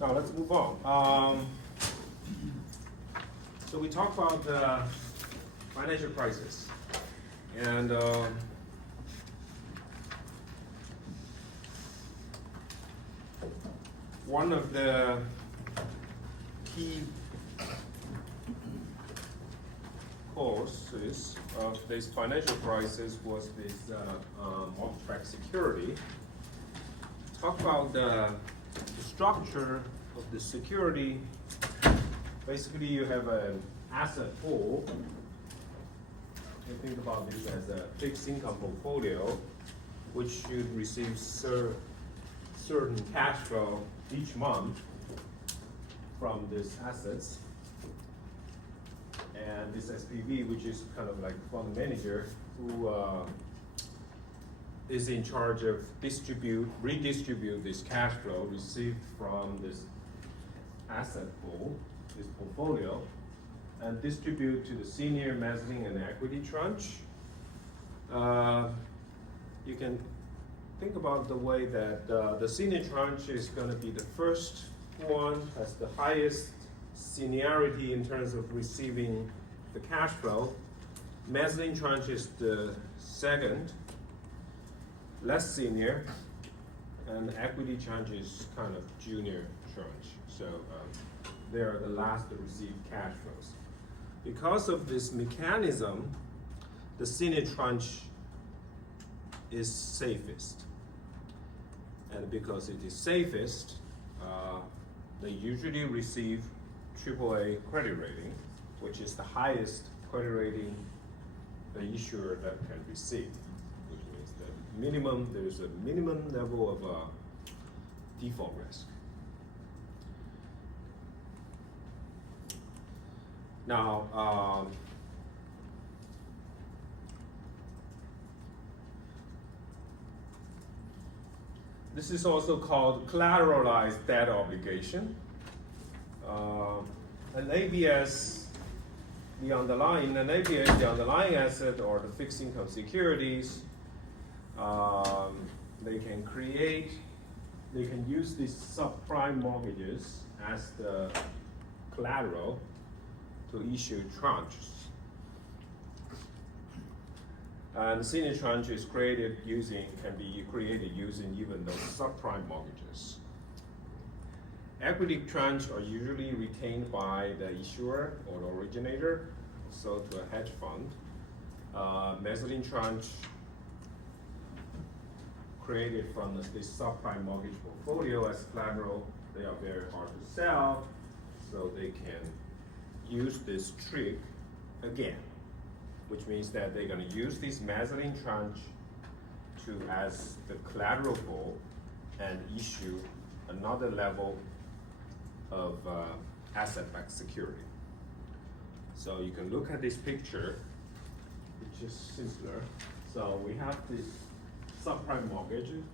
Now let's move on. So we talked about the financial crisis, and one of the key causes of this financial crisis was this mortgage-backed security. Talk about the structure of the security. Basically, you have an asset pool. You think about this as a fixed income portfolio, which should receive certain cash flow each month from these assets. And this SPV, which is kind of like fund manager, who is in charge of redistribute this cash flow received from this asset pool, this portfolio, and distribute to the senior, mezzanine, and equity tranche. You can think about the way that the senior tranche is going to be the first one, has the highest seniority in terms of receiving the cash flow. Mezzanine tranche is the second, less senior, and equity tranche is kind of junior tranche. So they are the last to receive cash flows. Because of this mechanism, the senior tranche is safest. And because it is safest, they usually receive AAA credit rating, which is the highest credit rating the issuer that can receive, which means that there's a minimum level of default risk. Now, this is also called collateralized debt obligation. An ABS, the underlying asset or the fixed income securities. They can use these subprime mortgages as the collateral to issue tranches. And senior tranche is can be created using even those subprime mortgages. Equity tranche are usually retained by the issuer or the originator, sold to a hedge fund. Mezzanine tranche created from this subprime mortgage portfolio as collateral. They are very hard to sell, so they can use this trick again, which means that they're going to use this mezzanine tranche as the collateral pool and issue another level of asset-backed security. So you can look at this picture, which is simpler. So we have this subprime mortgages,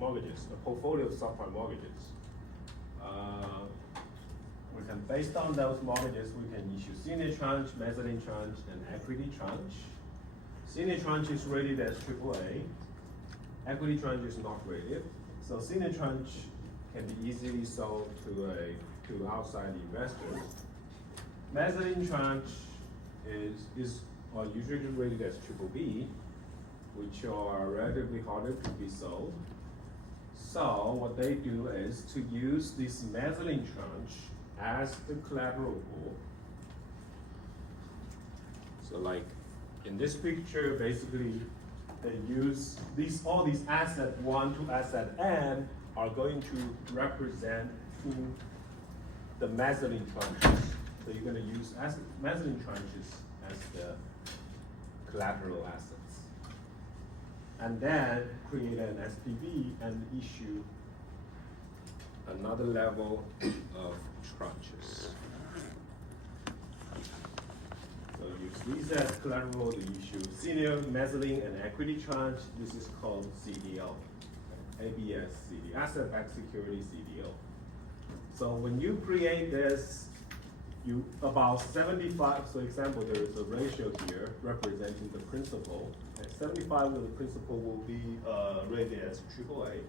a portfolio of subprime mortgages. Based on those mortgages, we can issue senior tranche, mezzanine tranche, and equity tranche. Senior tranche is rated as AAA. Equity tranche is not rated. So senior tranche can be easily sold to outside investors. Mezzanine tranche is usually rated as BBB, which are relatively harder to be sold. So what they do is to use this mezzanine tranche as the collateral pool. So like in this picture, basically they use all these asset 1 to asset n are going to represent the mezzanine tranches. So you're going to use mezzanine tranches as the collateral assets. And then create an SPV and issue another level of tranches. So use these as collateral to issue senior, mezzanine, and equity tranche. This is called CDO, ABS CDO, asset-backed security CDO. So when you create this, you about 75, so example, there is a ratio here representing the principal. And 75 of the principal will be rated as AAA.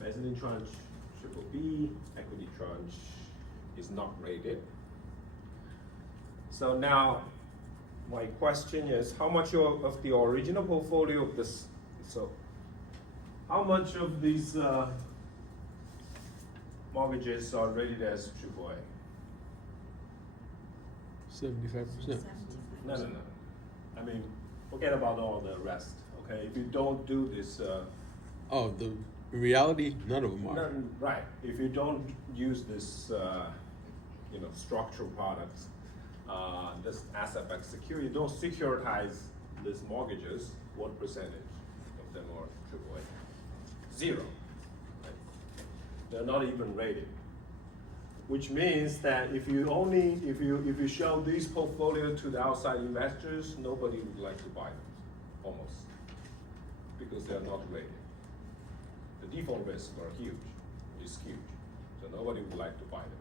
Mezzanine tranche, BBB, equity tranche is not rated. So now, my question is, how much of the original portfolio of this, so how much of these mortgages are rated as AAA? 75%. No. I mean, forget about all the rest, okay? If you don't do this, Oh, the reality, none of them are. right. If you don't use this, structural products, this asset-backed security, you don't securitize these mortgages, what percentage of them are AAA? 0. Right? They're not even rated. Which means that if you show these portfolio to the outside investors, nobody would like to buy them, almost, because they are not rated. The default risks are huge, it's huge, so nobody would like to buy them.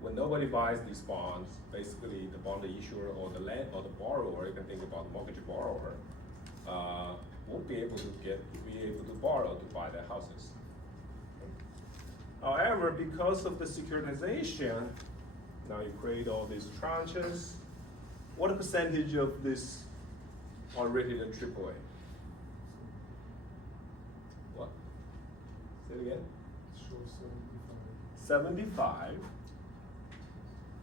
When nobody buys these bonds, basically the bond issuer or the borrower, you can think about the mortgage borrower, won't be able to borrow to buy their houses. However, because of the securitization, now you create all these tranches. What percentage of this are rated at AAA? What? Say it again? 75.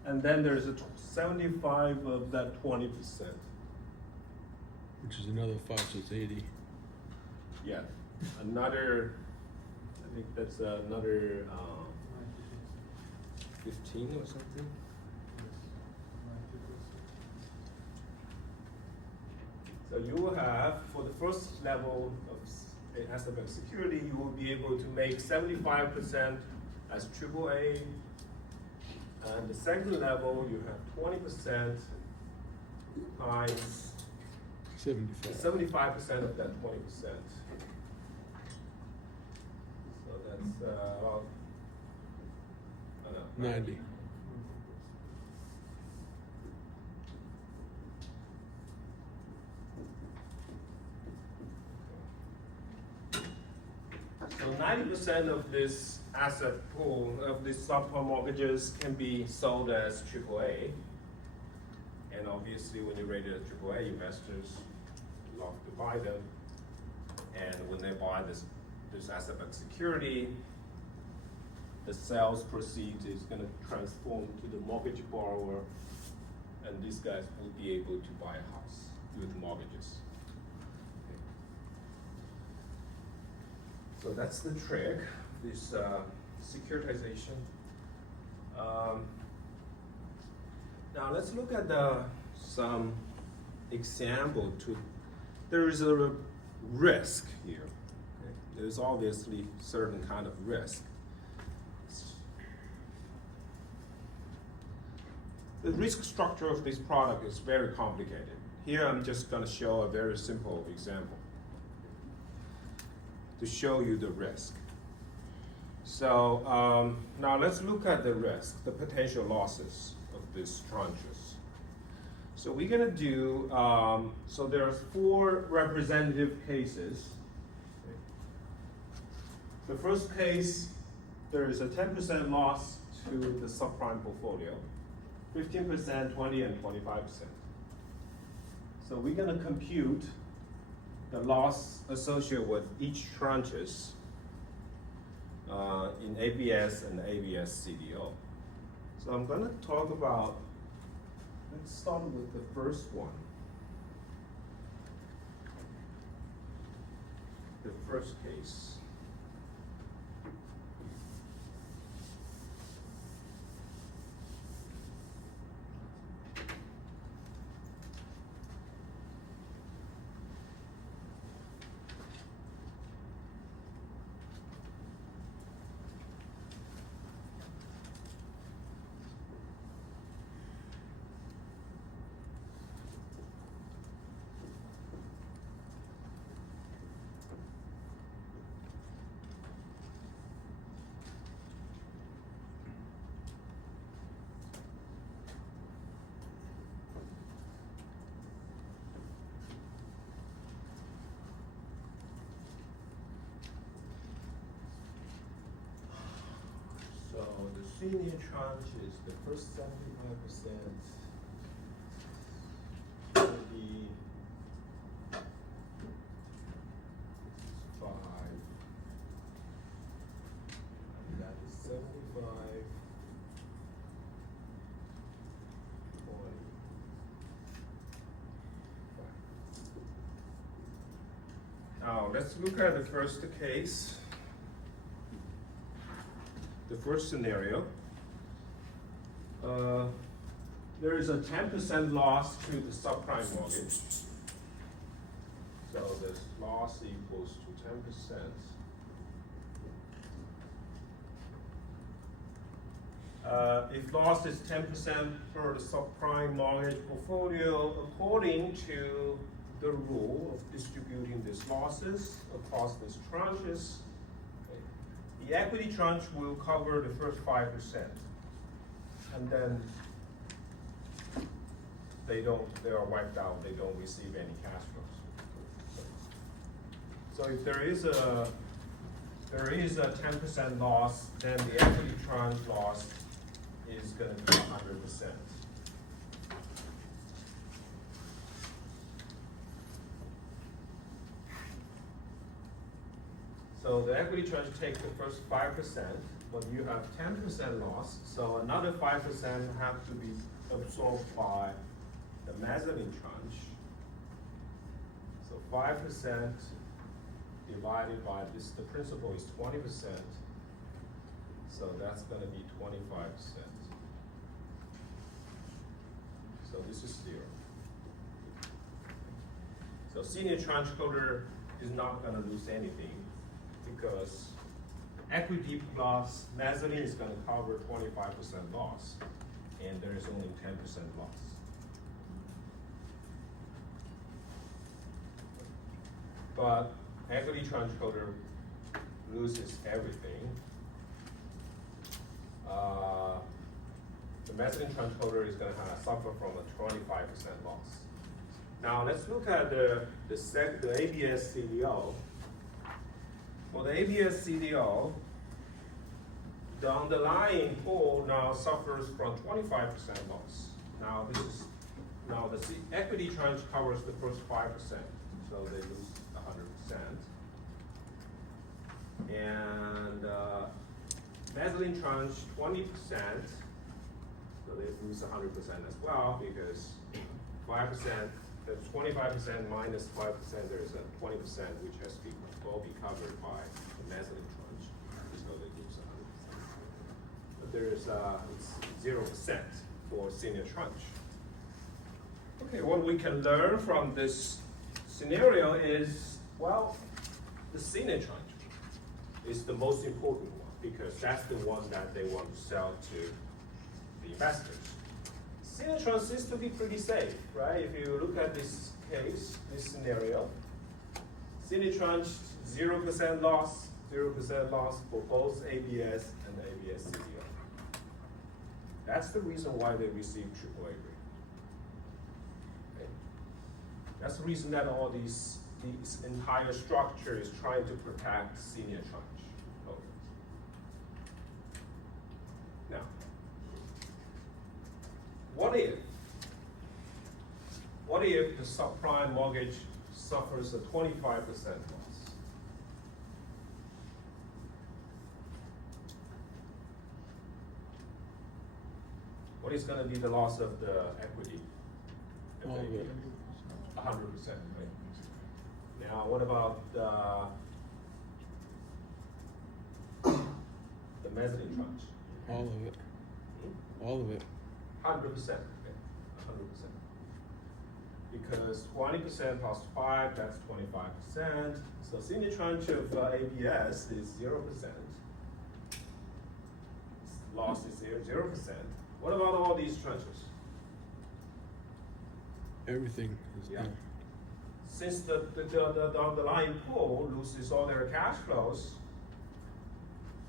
And then there's a 75 of that 20%. Which is another 5, so it's 80. Yeah, another, I think that's another 15 or something. So you will have, for the first level of asset-backed security, you will be able to make 75% as AAA. And the second level, you have 20% times 75% of that 20%. So that's about 90. So 90% of this asset pool, of these subprime mortgages, can be sold as AAA. And obviously, when you rate it as AAA, investors love to buy them. And when they buy this asset-backed security, the sales proceeds is going to transform to the mortgage borrower, and these guys will be able to buy a house with mortgages. Okay. So that's the trick, this securitization. Now let's look at some example. There is a risk here. Okay? There's obviously certain kind of risk. The risk structure of this product is very complicated. Here I'm just going to show a very simple example to show you the risk. So now let's look at the risk, the potential losses of these tranches. So we're going to do, so there's 4 representative cases. Okay. The first case, there is a 10% loss to the subprime portfolio. 15%, 20, and 25%. So we're going to compute the loss associated with each tranches in ABS and ABS CDO. So I'm going to talk about, let's start with the first one. The first case. senior tranches, the first 75% will be 5. And that is 75, 20. Now, let's look at the first case. The first scenario. There is a 10% loss to the subprime mortgage. So this loss equals to 10%. If loss is 10% for the subprime mortgage portfolio, according to the rule of distributing these losses across these tranches, the equity tranche will cover the first 5%, and then they are wiped out. They don't receive any cash flows. So if there is a 10% loss, then the equity tranche loss is going to be 100%. So the equity tranche takes the first 5%, but you have 10% loss, so another 5% have to be absorbed by the mezzanine tranche. So 5% divided by this, the principal is 20%, so that's going to be 25%. So this is 0. So senior tranche holder is not going to lose anything, because equity plus mezzanine is going to cover 25% loss, and there is only 10% loss. But equity tranche holder loses everything. The mezzanine tranche holder is going to suffer from a 25% loss. Now let's look at the ABS CDO. For the ABS CDO, the underlying pool now suffers from 25% loss. Now the equity tranche covers the first 5%, so they lose 100%. And mezzanine tranche 20%, so they lose 100% as well, because 5%, that's 25% minus 5%, there is a 20% which has to will be covered by the mezzanine tranche, so they lose 100%. But there is it's 0% for senior tranche. Okay, what we can learn from this scenario is, well, the senior tranche is the most important one, because that's the one that they want to sell to the investors. Senior tranche seems to be pretty safe, right? If you look at this case, this scenario, senior tranche 0% loss for both ABS and ABS CDO. That's the reason why they receive AAA grade. Okay. That's the reason that all this entire structure is trying to protect senior tranche. Okay. Now, what if the subprime mortgage suffers a 25% loss? What is going to be the loss of the equity? 100%, right? Now, what about the mezzanine tranche? All of it. All of it. 100%, okay, 100%. Because 20% plus 5, that's 25%. So senior tranche of ABS is 0%. Loss is 0%. What about all these tranches? Everything is done. Since the underlying pool loses all their cash flows,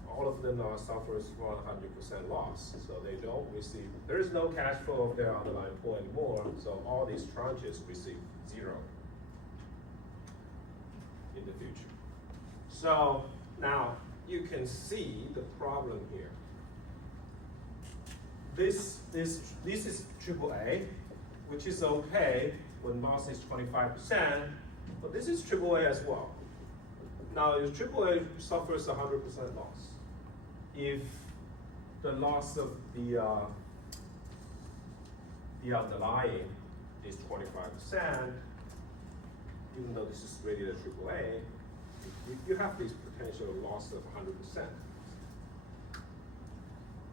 all of them suffers 100% loss. So they don't receive, there is no cash flow of their underlying pool anymore, so all these tranches receive 0 in the future. So now you can see the problem here. this is AAA, which is okay when loss is 25%, but this is AAA as well. Now, if AAA suffers 100% loss, if the loss of the underlying is 25%, even though this is rated as AAA, you have this potential loss of 100%.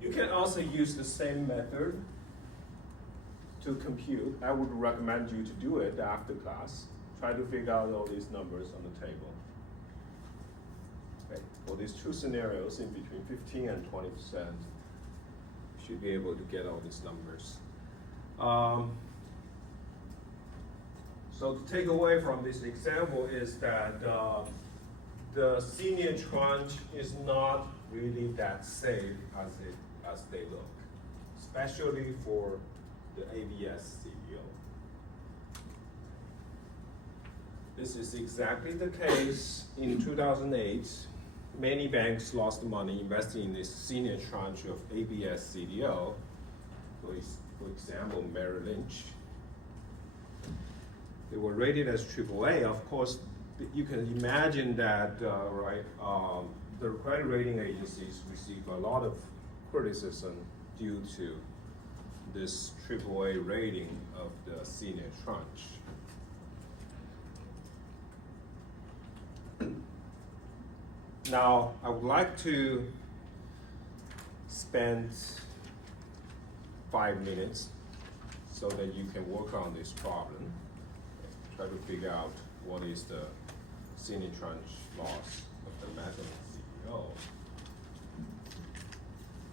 You can also use the same method to compute. I would recommend you to do it after class. Try to figure out all these numbers on the table. Okay. For these two scenarios in between 15 and 20%, you should be able to get all these numbers. So the takeaway from this example is that the senior tranche is not really that safe as they look, especially for the ABS CDO. This is exactly the case in 2008. Many banks lost money investing in this senior tranche of ABS CDO. For example, Merrill Lynch. They were rated as AAA. Of course, you can imagine that, the credit rating agencies receive a lot of criticism due to this AAA rating of the senior tranche. Now, I would like to spend 5 minutes so that you can work on this problem. Try to figure out what is the senior tranche loss of the mezzanine CEO.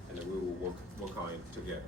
And then we will work on it together.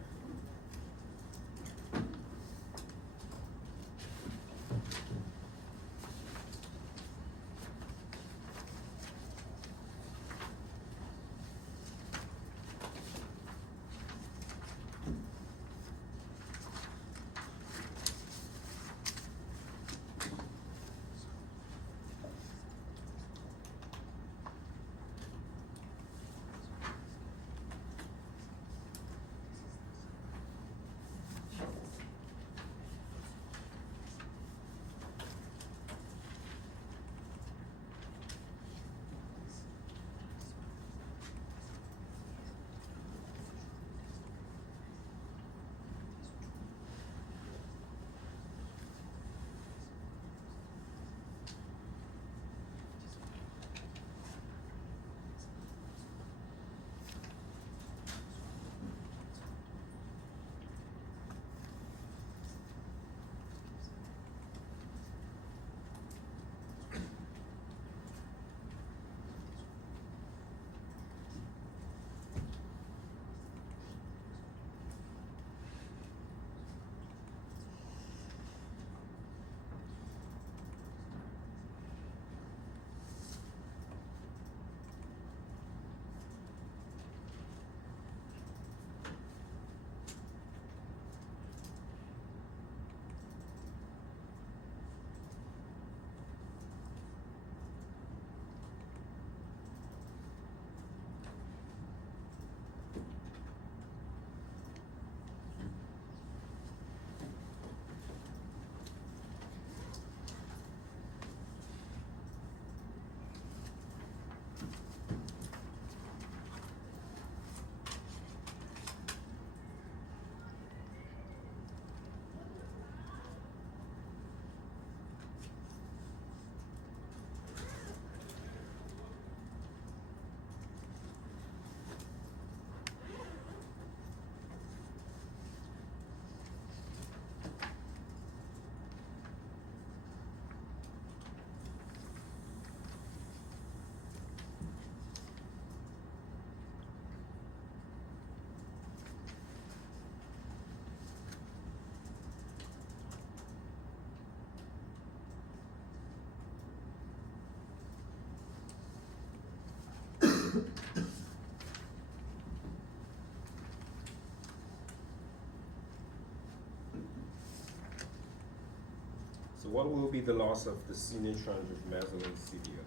So what will be the loss of the senior tranche of mezzanine CDO?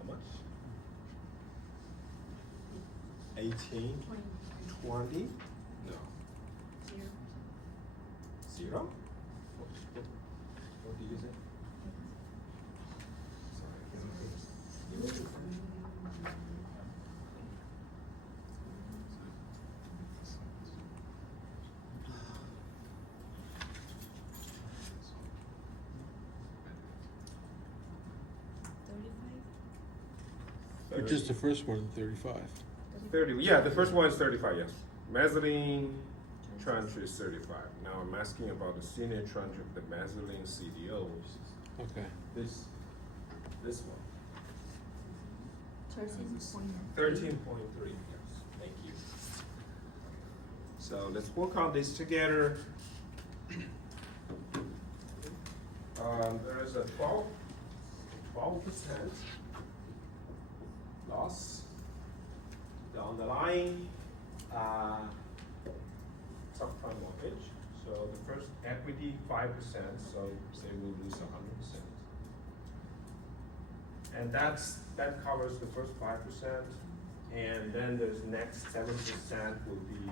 How much? 18, 20, no, 0? What did you say? Sorry. Which is the first one, 35. 30, yeah, the first one is 35, yes. Mezzanine trench is 35. Now I'm asking about the senior trench of the mezzanine CDO, which is Okay. this one. 13.3. 13.3, yes, thank you. So let's work on this together. There is a 12% loss. The underlying subprime mortgage. So the first equity 5%, so say we'll lose 100%. And that covers the first 5%, and then there's next 7% will be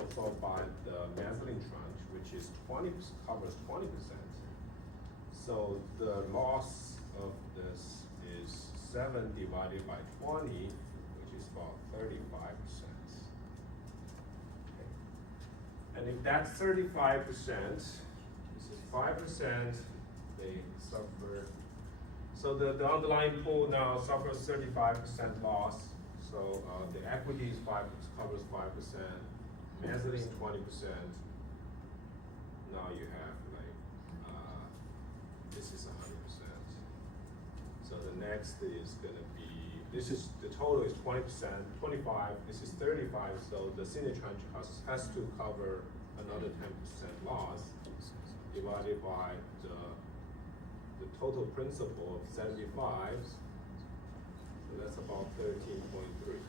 absorbed by the mezzanine tranche, which is covers 20%. So the loss of this is 7 divided by 20, which is about 35%. Okay. And if that's 35%, this is 5%, they suffer. So the underlying pool now suffers 35% loss. So the equity is covers 5%, mezzanine 20%. Now you have this is 100%. So the next is gonna be, the total is 20%, 25, this is 35, so the senior tranche has to cover another 10% loss divided by the total principal of 75, so that's about 13.3.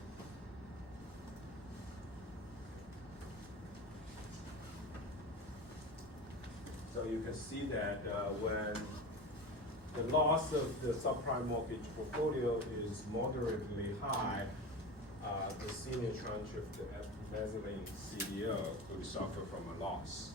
So you can see that when the loss of the subprime mortgage portfolio is moderately high, the senior tranche of the mezzanine CDO will suffer from a loss.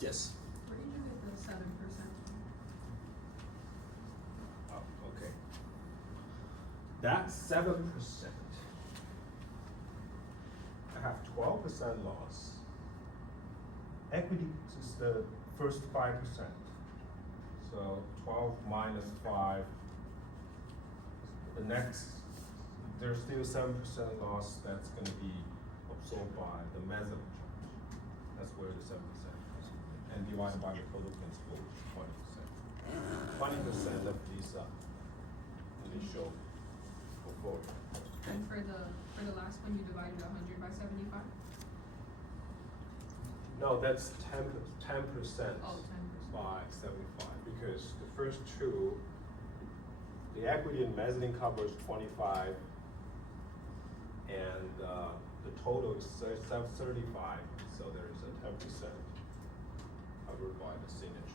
Yes. Where did you get the 7%? Oh, okay. That's 7%. I have 12% loss. Equity is the first 5%. So 12 minus 5. The next, there's still 7% loss that's going to be absorbed by the mezzanine charge. That's where the 7% is. And divided by the total principal, which is 20%. 20% of these initial portfolio. And for the last one, you divided 100 by 75? No, that's 10% Oh, 10%. by 75, because the first two, the equity and mezzanine covers 25, and the total is 35, so there is a 10% covered by the senior charge.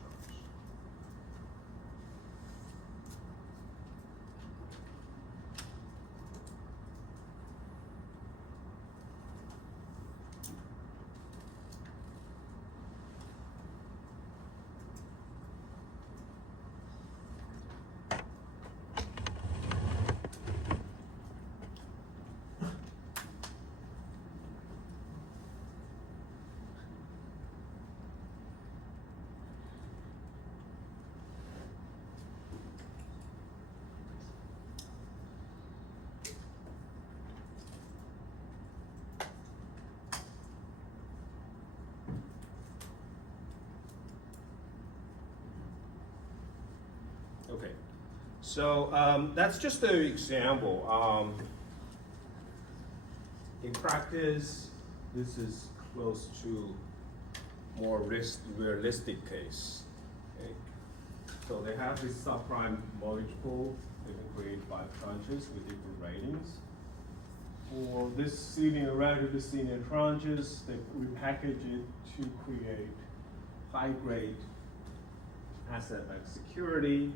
Okay, so that's just an example. In practice, this is close to more realistic case. Okay? So they have this subprime mortgage pool. They've been created by tranches with different ratings. for this senior, relatively senior tranches, they repackage it to create high-grade asset-backed security.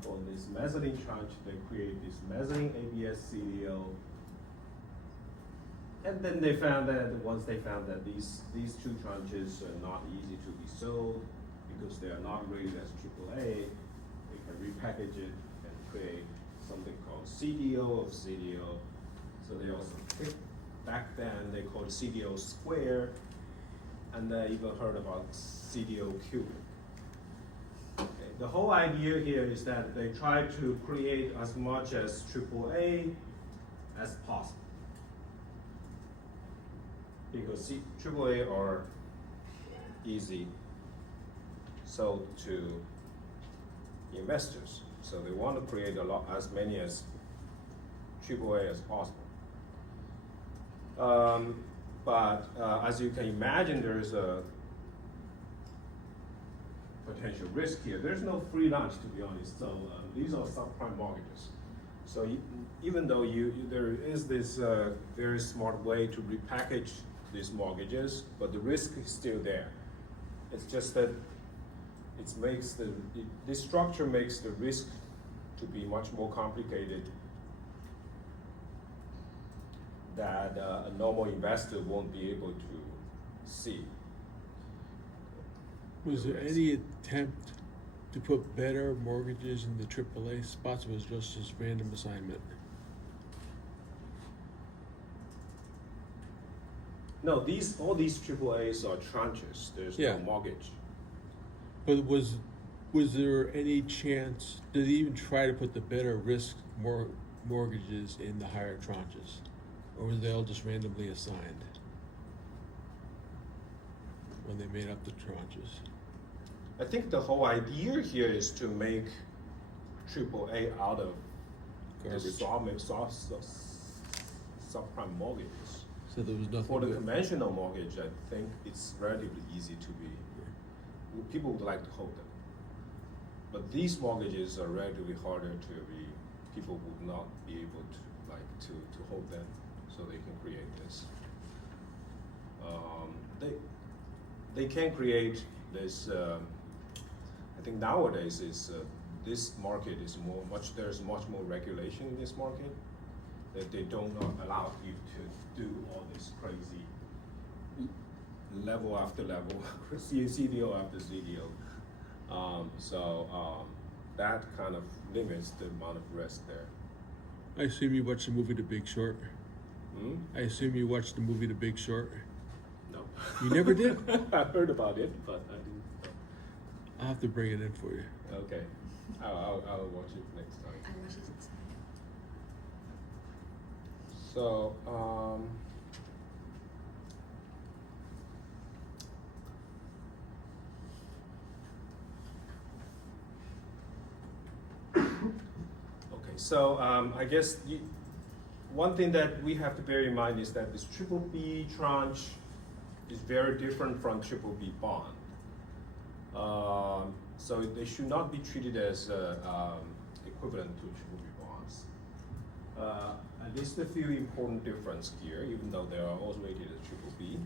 For this mezzanine tranche, they create this mezzanine ABS CDO. And then they found that, once they found that these two tranches are not easy to be sold because they are not rated as AAA, they can repackage it and create something called CDO of CDO. So they also picked, back then they called CDO square, and they even heard about CDO cubic. Okay. The whole idea here is that they try to create as much as AAA as possible. Because AAA are easy sold to investors. So they want to create as many as AAA as possible. But as you can imagine, there is a potential risk here. There's no free lunch, to be honest. So these are subprime mortgages. So even though there is this very smart way to repackage these mortgages, but the risk is still there. It's just that this structure makes the risk to be much more complicated that a normal investor won't be able to see. Was there any attempt to put better mortgages in the AAA spots, or was it just random assignment? No, all these AAAs are tranches. There's Yeah. no mortgage. But was there any chance, did they even try to put the better risk mortgages in the higher tranches? Or were they all just randomly assigned when they made up the tranches? I think the whole idea here is to make AAA out of the Garbage. subprime mortgages. So there was nothing For the good. conventional mortgage, I think it's relatively easy to be, people would like to hold them. But these mortgages are relatively harder to be, people would not be able to hold them, so they can create this. They can create this, I think nowadays this market is there's much more regulation in this market, that they don't allow you to do all this crazy level after level, CDO after CDO. That kind of limits the amount of risk there. I assume you watched the movie The Big Short. Hmm? I assume you watched the movie The Big Short. No. You never did? I heard about it, but I didn't. I'll have to bring it in for you. Okay, I'll watch it next time. I watched it. So, okay, so I guess one thing that we have to bear in mind is that this triple B tranche is very different from triple B bond. So they should not be treated as equivalent to triple B bonds. At least a few important differences here, even though they are also rated as triple B.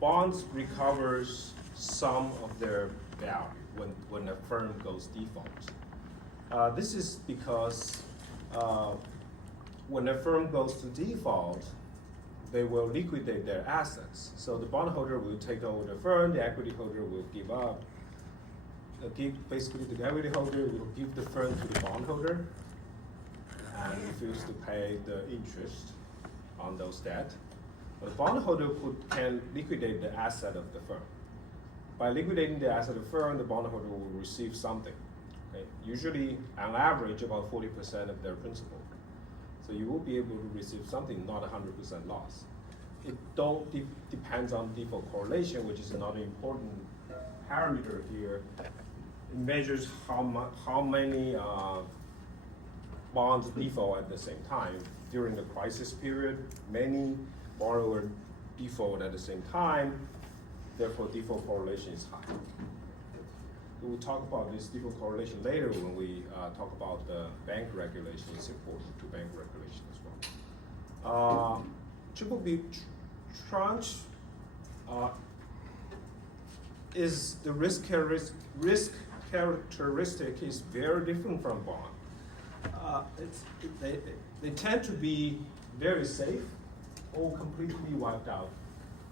Bonds recovers some of their value when a firm goes default. This is because when a firm goes to default, they will liquidate their assets. So the bondholder will take over the firm, the equity holder will give up. Basically, the equity holder will give the firm to the bondholder and refuse to pay the interest on those debt. But the bondholder can liquidate the asset of the firm. By liquidating the asset of the firm, the bondholder will receive something. Okay? Usually, on average, about 40% of their principal. So you will be able to receive something, not 100% loss. It depends on default correlation, which is another important parameter here. It measures how many bonds default at the same time. During the crisis period, many borrowers default at the same time, therefore default correlation is high. We will talk about this default correlation later when we talk about the bank regulation. It's important to bank regulation as Triple B tranche is the risk characteristic is very different from bond. They tend to be very safe or completely wiped out,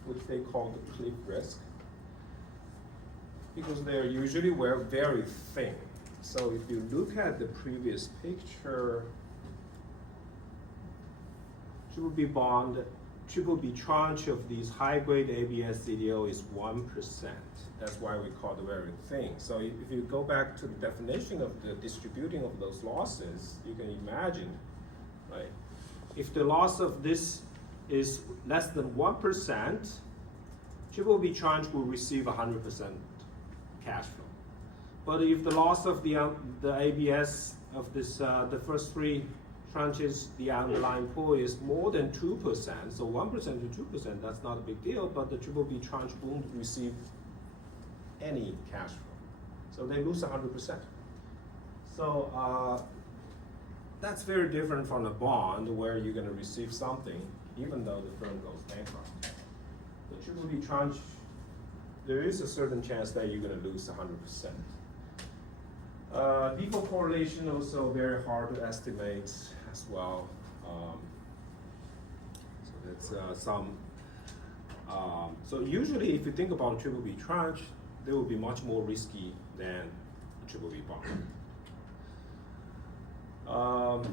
which they call the cliff risk, because they're usually very thin. So if you look at the previous picture, triple B bond, triple B tranche of these high-grade ABS CDO is 1%. That's why we call it very thin. So if you go back to the definition of the distributing of those losses, you can imagine, right? If the loss of this is less than 1%, triple B tranche will receive 100% cash flow. But if the loss of the ABS of this the first three tranches, the underlying pool is more than 2%, so 1% to 2%, that's not a big deal, but the triple B tranche won't receive any cash flow. So they lose 100%. So that's very different from a bond where you're gonna receive something even though the firm goes bankrupt. The triple B tranche, there is a certain chance that you're gonna lose 100%. Default correlation also very hard to estimate as well. So that's so usually if you think about triple B tranche, they will be much more risky than a triple B bond.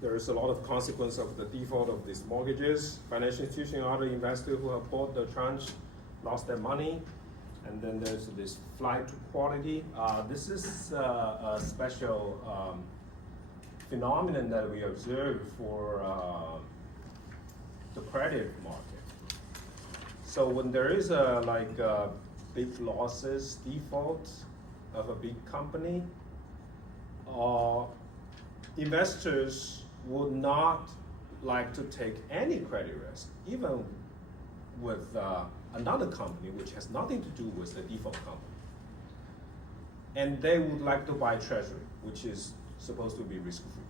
There is a lot of consequence of the default of these mortgages. Financial institutions and other investors who have bought the tranche lost their money. And then there's this flight to quality. This is a special phenomenon that we observe for the credit market. So when there is big losses, default of a big company, investors would not like to take any credit risk, even with another company which has nothing to do with the default company. And they would like to buy treasury, which is supposed to be risk-free.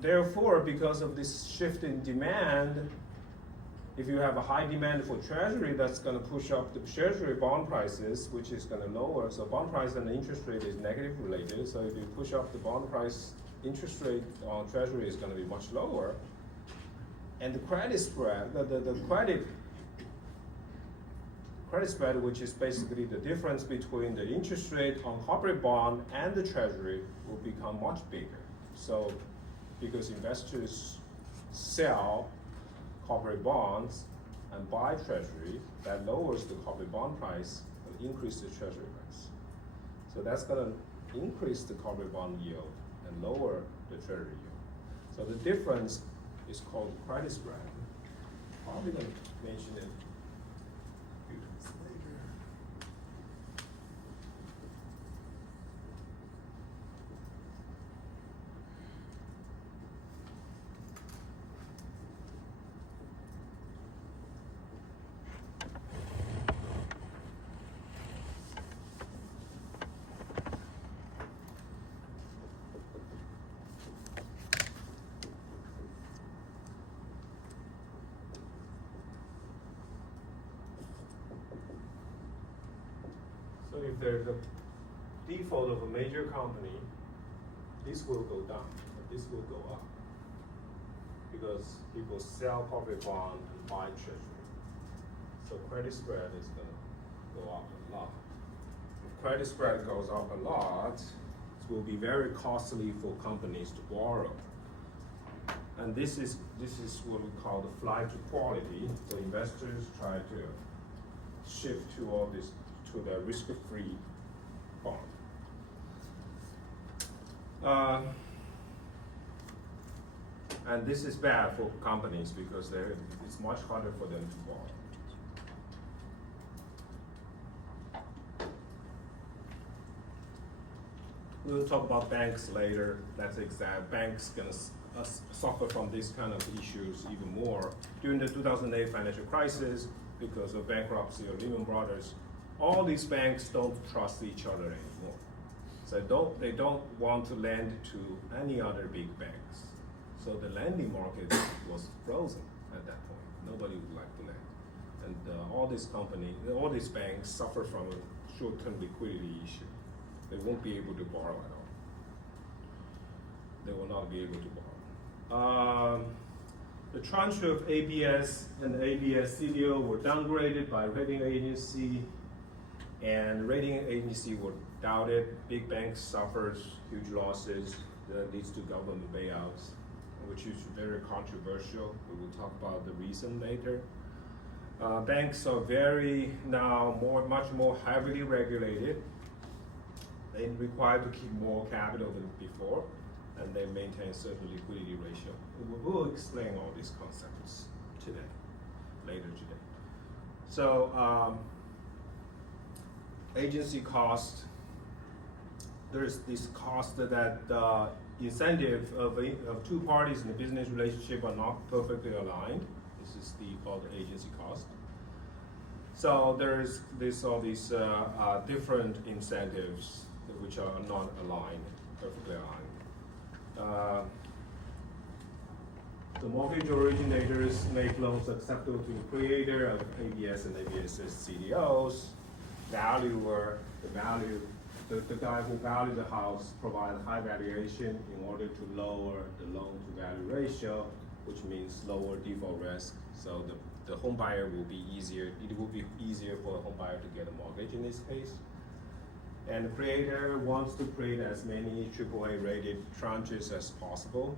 Therefore, because of this shift in demand, if you have a high demand for treasury, that's gonna push up the treasury bond prices, which is gonna lower. So bond price and interest rate is negative related. So if you push up the bond price, interest rate on treasury is gonna be much lower. And the credit spread, the credit spread, which is basically the difference between the interest rate on corporate bond and the treasury, will become much bigger. So because investors sell corporate bonds and buy treasury, that lowers the corporate bond price and increase the treasury price. So that's gonna increase the corporate bond yield and lower the treasury yield. So the difference is called credit spread. Probably gonna mention it a few times later. So if there's a default of a major company, this will go down, but this will go up. Because people sell corporate bond and buy treasury. So credit spread is gonna go up a lot. If credit spread goes up a lot, it will be very costly for companies to borrow. And this is what we call the flight to quality. So investors try to shift to all this, to the risk-free bond. And this is bad for companies because it's much harder for them to borrow. We'll talk about banks later. That's exact. Banks gonna suffer from these kind of issues even more. During the 2008 financial crisis, because of bankruptcy of Lehman Brothers, all these banks don't trust each other anymore. So they don't want to lend to any other big banks. So the lending market was frozen at that point. Nobody would like to lend. And all these banks suffer from a short-term liquidity issue. They won't be able to borrow at all. They will not be able to borrow. The tranche of ABS and ABS CDO were downgraded by rating agency, and rating agency were doubted. Big banks suffers huge losses that leads to government bailouts, which is very controversial. We will talk about the reason later. Banks are much more heavily regulated. They're required to keep more capital than before, and they maintain a certain liquidity ratio. We'll explain all these concepts later today. So, agency cost, there's this cost that incentive of two parties in the business relationship are not perfectly aligned. This is called the agency cost. So there's all these different incentives which are not aligned, perfectly aligned. The mortgage originators make loans acceptable to the creator of ABS and ABS CDOs. Valuer, the guy who valued the house provides high valuation in order to lower the loan to value ratio, which means lower default risk. So the home buyer will be easier. It will be easier for a home buyer to get a mortgage in this case. And the creator wants to create as many AAA rated tranches as possible.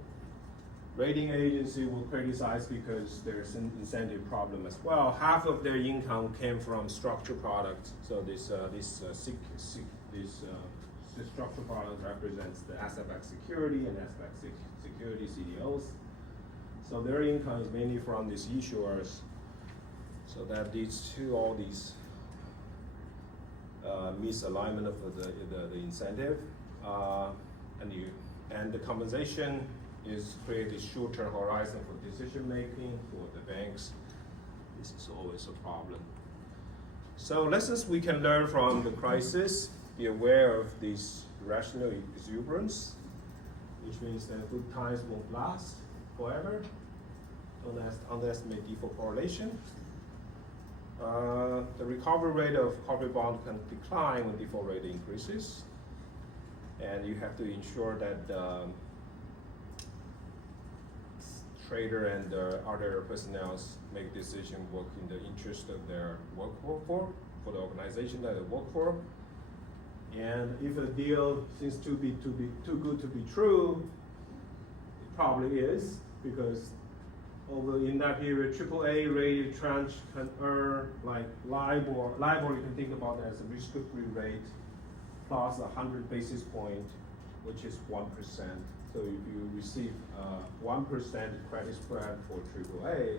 Rating agency will criticize because there's an incentive problem as well. Half of their income came from structured products. So this structured product represents the asset-backed security and asset-backed security CDOs. So their income is mainly from these issuers. So that leads to all these misalignment of the incentive, and the compensation is create a short-term horizon for decision making for the banks. This is always a problem. So lessons we can learn from the crisis: be aware of this rational exuberance, which means that good times won't last forever. Don't underestimate default correlation. The recovery rate of corporate bond can decline when default rate increases, and you have to ensure that trader and other personnel make decisions work in the interest of their work for the organization that they work for. And if a deal seems to be too good to be true, it probably is, because over in that period, AAA rated tranche can earn like LIBOR. LIBOR you can think about as a risk-free rate plus 100 basis point, which is 1%. So if you receive 1% credit spread for AAA,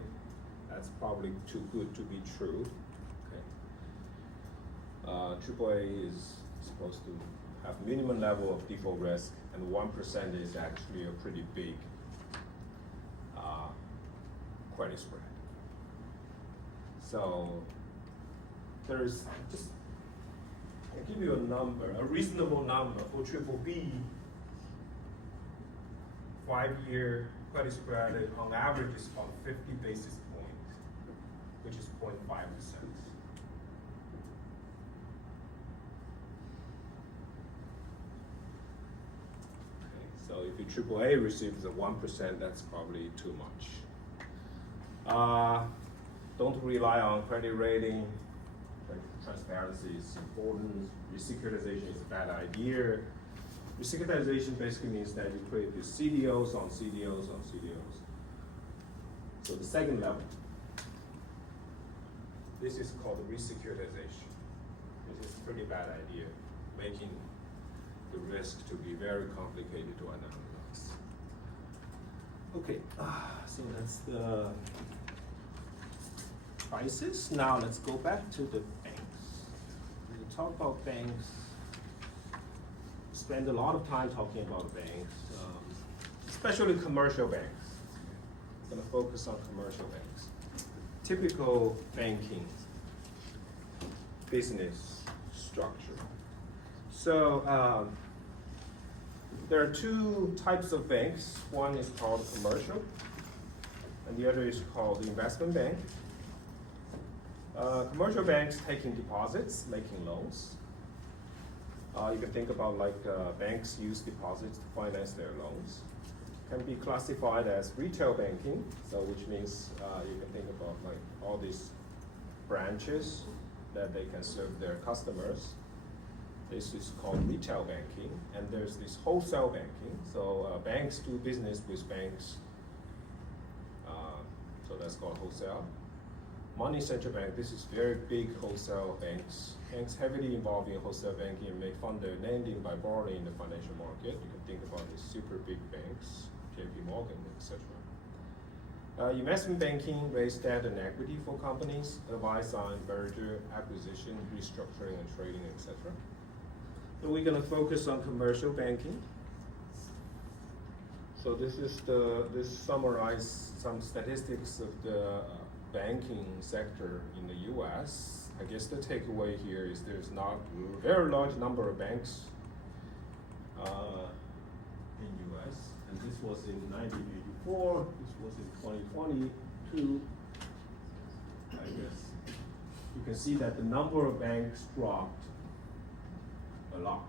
that's probably too good to be true. Okay. AAA is supposed to have minimum level of default risk, and 1% is actually a pretty big credit spread. So there's just, I'll give you a number, a reasonable number for BBB. 5-year credit spread on average is about 50 basis points, which is 0.5%. So if your AAA receives a 1%, that's probably too much. Don't rely on credit rating. Transparency is important. Resecuritization is a bad idea. Resecuritization basically means that you create these CDOs on CDOs on CDOs. So the second level, this is called resecuritization. This is a pretty bad idea, making the risk to be very complicated to analyze. Okay, so that's the crisis. Now let's go back to the banks. When we talk about banks, we spend a lot of time talking about banks, especially commercial banks. I'm gonna focus on commercial banks. Typical banking business structure. So there are two types of banks. One is called commercial, and the other is called investment bank. Commercial banks taking deposits, making loans. You can think about like banks use deposits to finance their loans. Can be classified as retail banking, so which means you can think about like all these branches that they can serve their customers. This is called retail banking, and there's this wholesale banking. So banks do business with banks, so that's called wholesale. Money center bank, this is very big wholesale banks. Banks heavily involved in wholesale banking and may fund their lending by borrowing in the financial market. You can think about these super big banks, JP Morgan, etc. Investment banking raise debt and equity for companies, advise on merger, acquisition, restructuring, and trading, etc. So we're going to focus on commercial banking. So this summarizes some statistics of the banking sector in the U.S. I guess the takeaway here is there's not a very large number of banks in U.S. and this was in 1984. This was in 2022. I guess you can see that the number of banks dropped a lot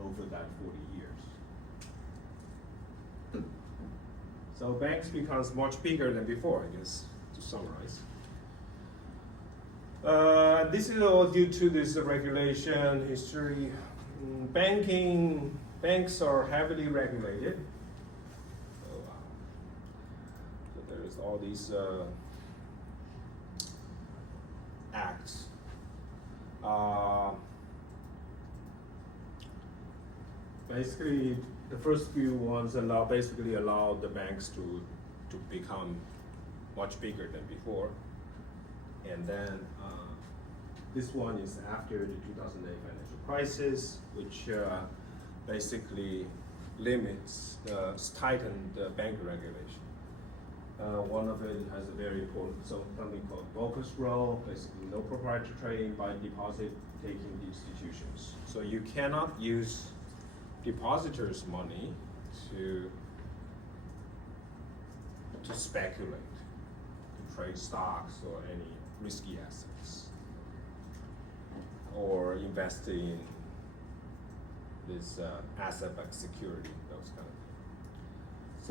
over that 40 years. So banks becomes much bigger than before, I guess, to summarize. This is all due to this regulation history. Banks are heavily regulated. So there's all these acts. Basically, the first few ones basically allowed the banks to become much bigger than before. And then this one is after the 2008 financial crisis, which basically tightened the bank regulation. One of it has a very important something called Volcker's rule, basically no proprietary trading by deposit-taking institutions. So you cannot use depositors' money to speculate, to trade stocks or any risky assets, or invest in this asset-backed security, those kind of things.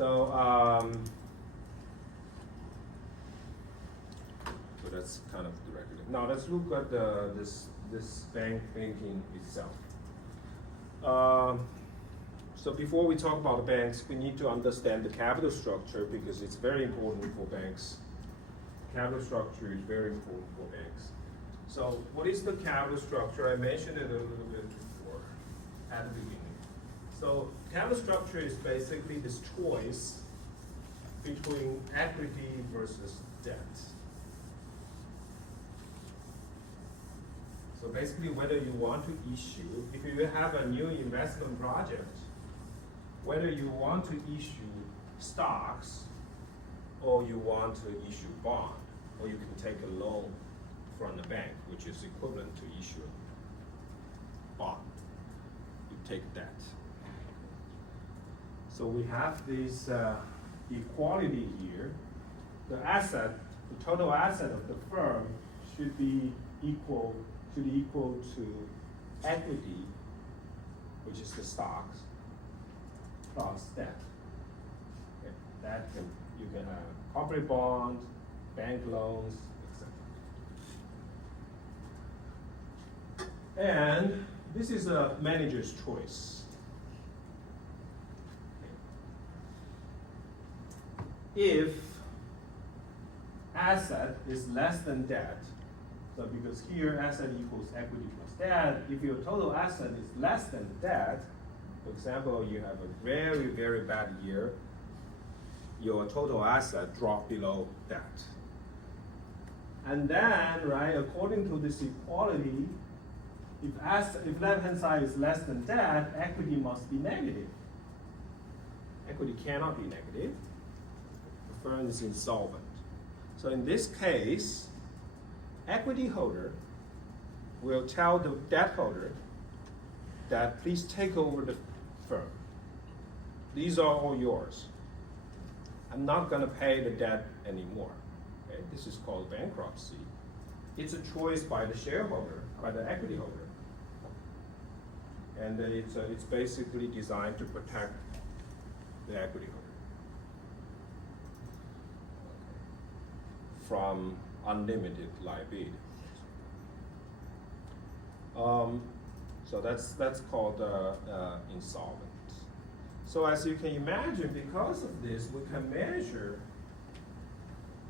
So that's kind of the regulation. Now let's look at this banking itself. So before we talk about the banks, we need to understand the capital structure because it's very important for banks. Capital structure is very important for banks. So what is the capital structure? I mentioned it a little bit before at the beginning. So capital structure is basically this choice between equity versus debt. So basically whether you want to issue, if you have a new investment project, whether you want to issue stocks or you want to issue bond, or you can take a loan from the bank, which is equivalent to issue a bond. You take that. So we have this equality here. The total asset of the firm should be equal to equity, which is the stocks, plus debt. Okay. That you can have corporate bonds, bank loans, etc. And this is a manager's choice. If asset is less than debt, so because here asset equals equity plus debt, if your total asset is less than debt, for example, you have a very, very bad year, your total asset drop below debt. And then, right, according to this equality, if left-hand side is less than debt, equity must be negative. Equity cannot be negative. The firm is insolvent. So in this case, equity holder will tell the debt holder that please take over the firm. These are all yours. I'm not gonna pay the debt anymore. Okay? This is called bankruptcy. It's a choice by the shareholder, by the equity holder. And it's basically designed to protect the equity holder from unlimited liability. So that's called insolvent. So as you can imagine, because of this, we can measure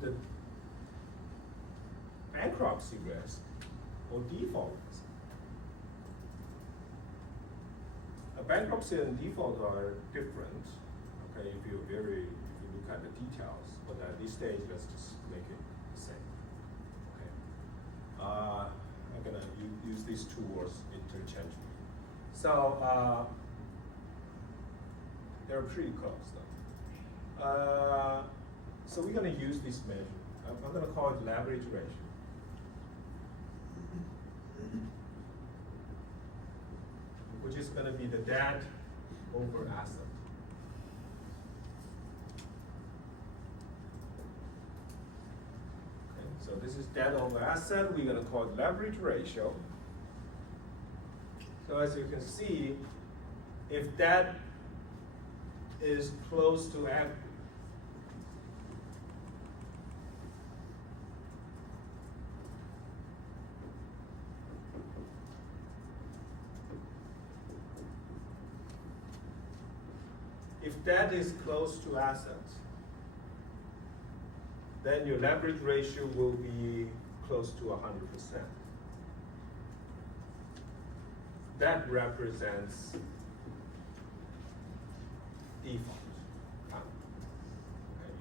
the bankruptcy risk or default risk. A bankruptcy and default are different. Okay, if you look at the details, but at this stage, let's just make it the same. Okay. I'm gonna use these two words interchangeably. So they're pretty close though. So we're gonna use this measure. I'm gonna call it leverage ratio. Which is gonna be the debt over asset. Okay, so this is debt over asset. We're gonna call it leverage ratio. So as you can see, if debt is close to equity, if debt is close to assets, then your leverage ratio will be close to 100%. That represents default. Okay,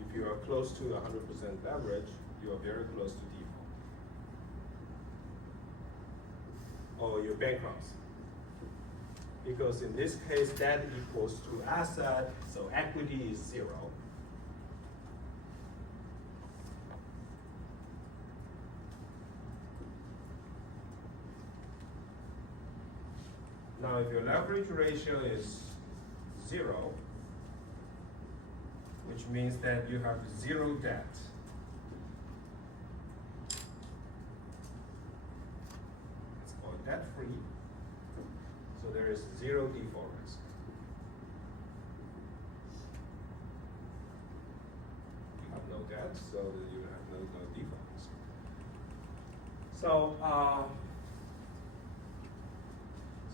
if you are close to 100% leverage, you are very close to default. Or you're bankrupt. Because in this case, debt equals to asset, so equity is 0. Now, if your leverage ratio is 0, which means that you have 0 debt, it's called debt-free. So there is 0 default risk. You have no debt, so you have no default risk.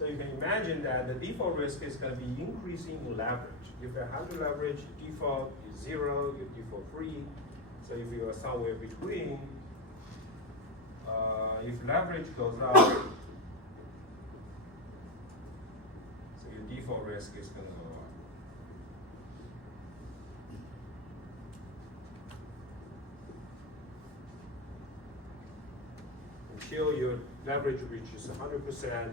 So you can imagine that the default risk is going to be increasing in leverage. If you have the leverage, default is 0, your default free. So if you are somewhere between, if leverage goes up, default risk is going to go up. Until your leverage reaches 100%,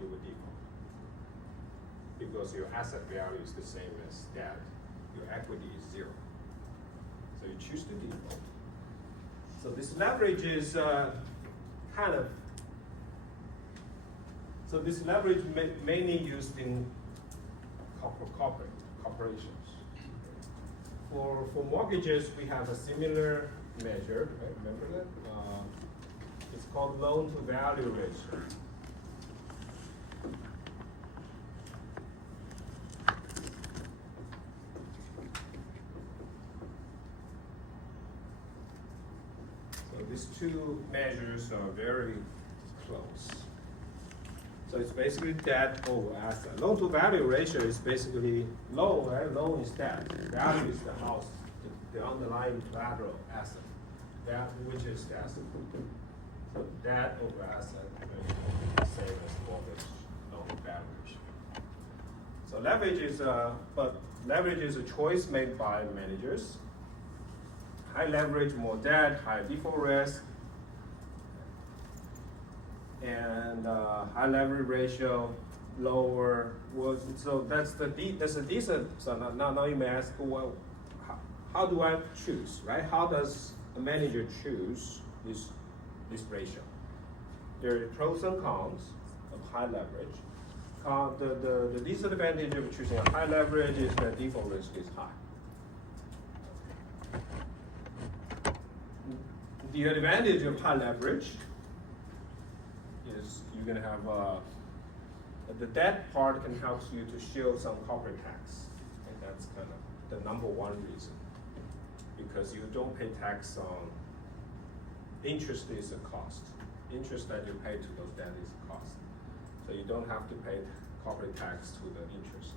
you will default. Because your asset value is the same as debt, your equity is 0. So you choose to default. So this leverage is so this leverage mainly used in corporations. For mortgages, we have a similar measure, right? Remember that? It's called loan-to-value ratio. So these two measures are very close. So it's basically debt over asset. Loan to value ratio is basically loan, right? Loan is debt. Value is the house, the underlying collateral asset. That which is the asset. So debt over asset is the same as mortgage loan to value ratio. So leverage is a choice made by managers. High leverage, more debt, high default risk. And high leverage ratio, lower. So that's a decent. So now you may ask, well, how do I choose, right? How does a manager choose this ratio? There are pros and cons of high leverage the disadvantage of choosing a high leverage is that default risk is high. The advantage of high leverage is you're gonna have the debt part can help you to shield some corporate tax, and that's kind of the number one reason, because you don't pay tax on interest is a cost. Interest that you pay to those debt is a cost, so you don't have to pay corporate tax to the interest.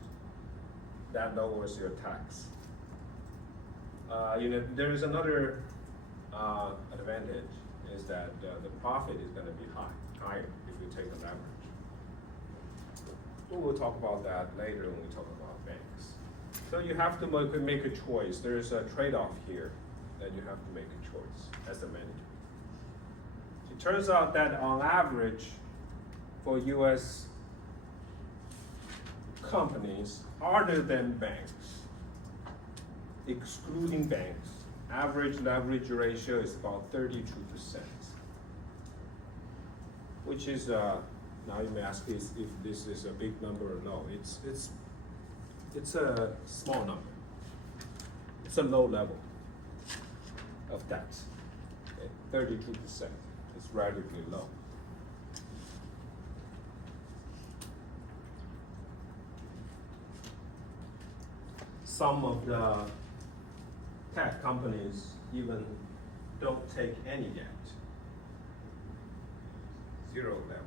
That lowers your tax. There is another advantage is that the profit is going to be higher if you take the leverage. We'll talk about that later when we talk about banks. So you have to make a choice. There's a trade-off here that you have to make a choice as a manager. It turns out that on average, for U.S. companies, other than banks, excluding banks, average leverage ratio is about 32%, which is, now you may ask if this is a big number or no. It's a small number. It's a low level of debt. Okay? 32% is relatively low. Some of the tech companies even don't take any debt. Zero leverage.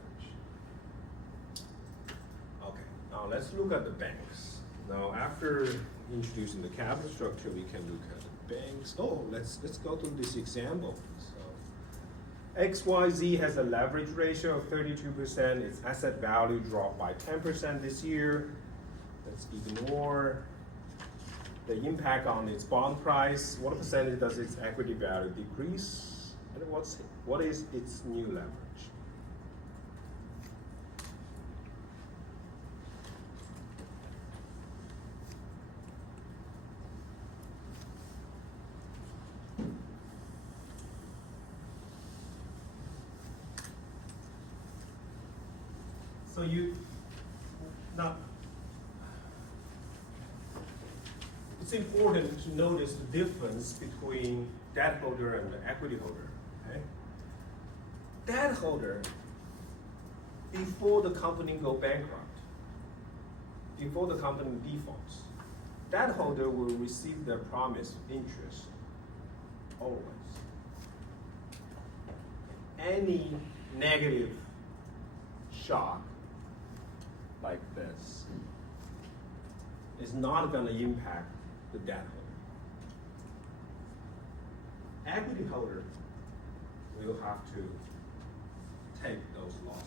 Okay, now let's look at the banks. Now after introducing the capital structure, we can look at the banks. Oh, let's go to this example. So XYZ has a leverage ratio of 32%. Its asset value dropped by 10% this year. Let's ignore the impact on its bond price. What percentage does its equity value decrease? And what is its new leverage? So it's important to notice the difference between debt holder and the equity holder. Okay? Debt holder, before the company go bankrupt, before the company defaults, debt holder will receive their promised interest always. Any negative shock like this is not going to impact the debt holder. Equity holder will have to take those losses.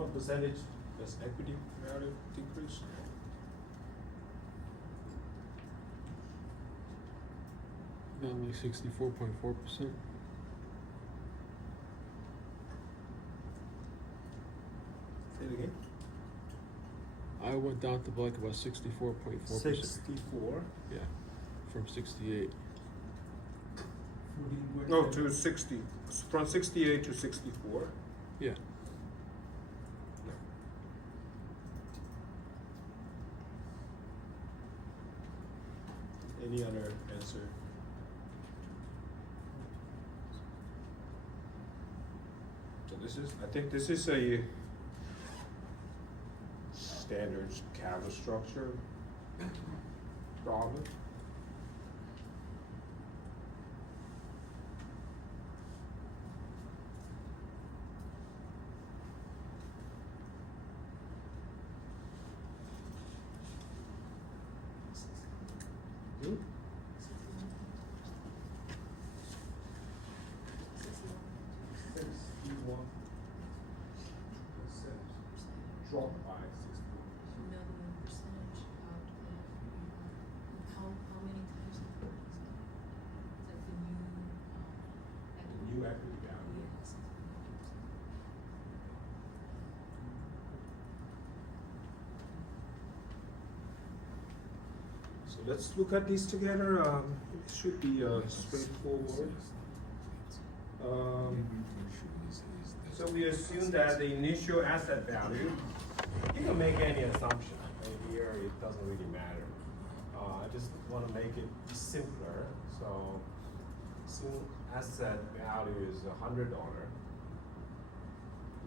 what percentage does equity value decrease? Only 64.4%. Say it again. I went down to like about 64.4%. 64. Yeah, from 68. No, to 60. From 68 to 64. Yeah. Any other answer? So this is, I think this is a standard capital structure problem. Hmm? 61%. Drop by 60. You know the percentage of the, how many times the is like the new, New equity value. yes. So let's look at these together. It should be straightforward. So we assume that the initial asset value, you can make any assumption. Here it doesn't really matter. I just want to make it simpler. So assume asset value is $100.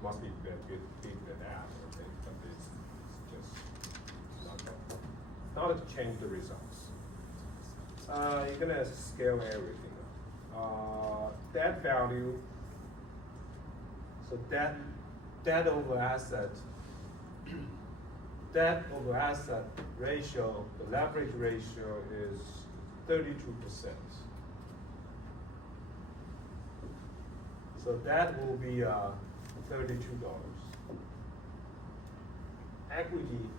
Must be big than that, okay? But it's just not to change the results. You're gonna scale everything up. That value, so debt over asset, debt over asset ratio, the leverage ratio is 32%. So that will be $32. Equity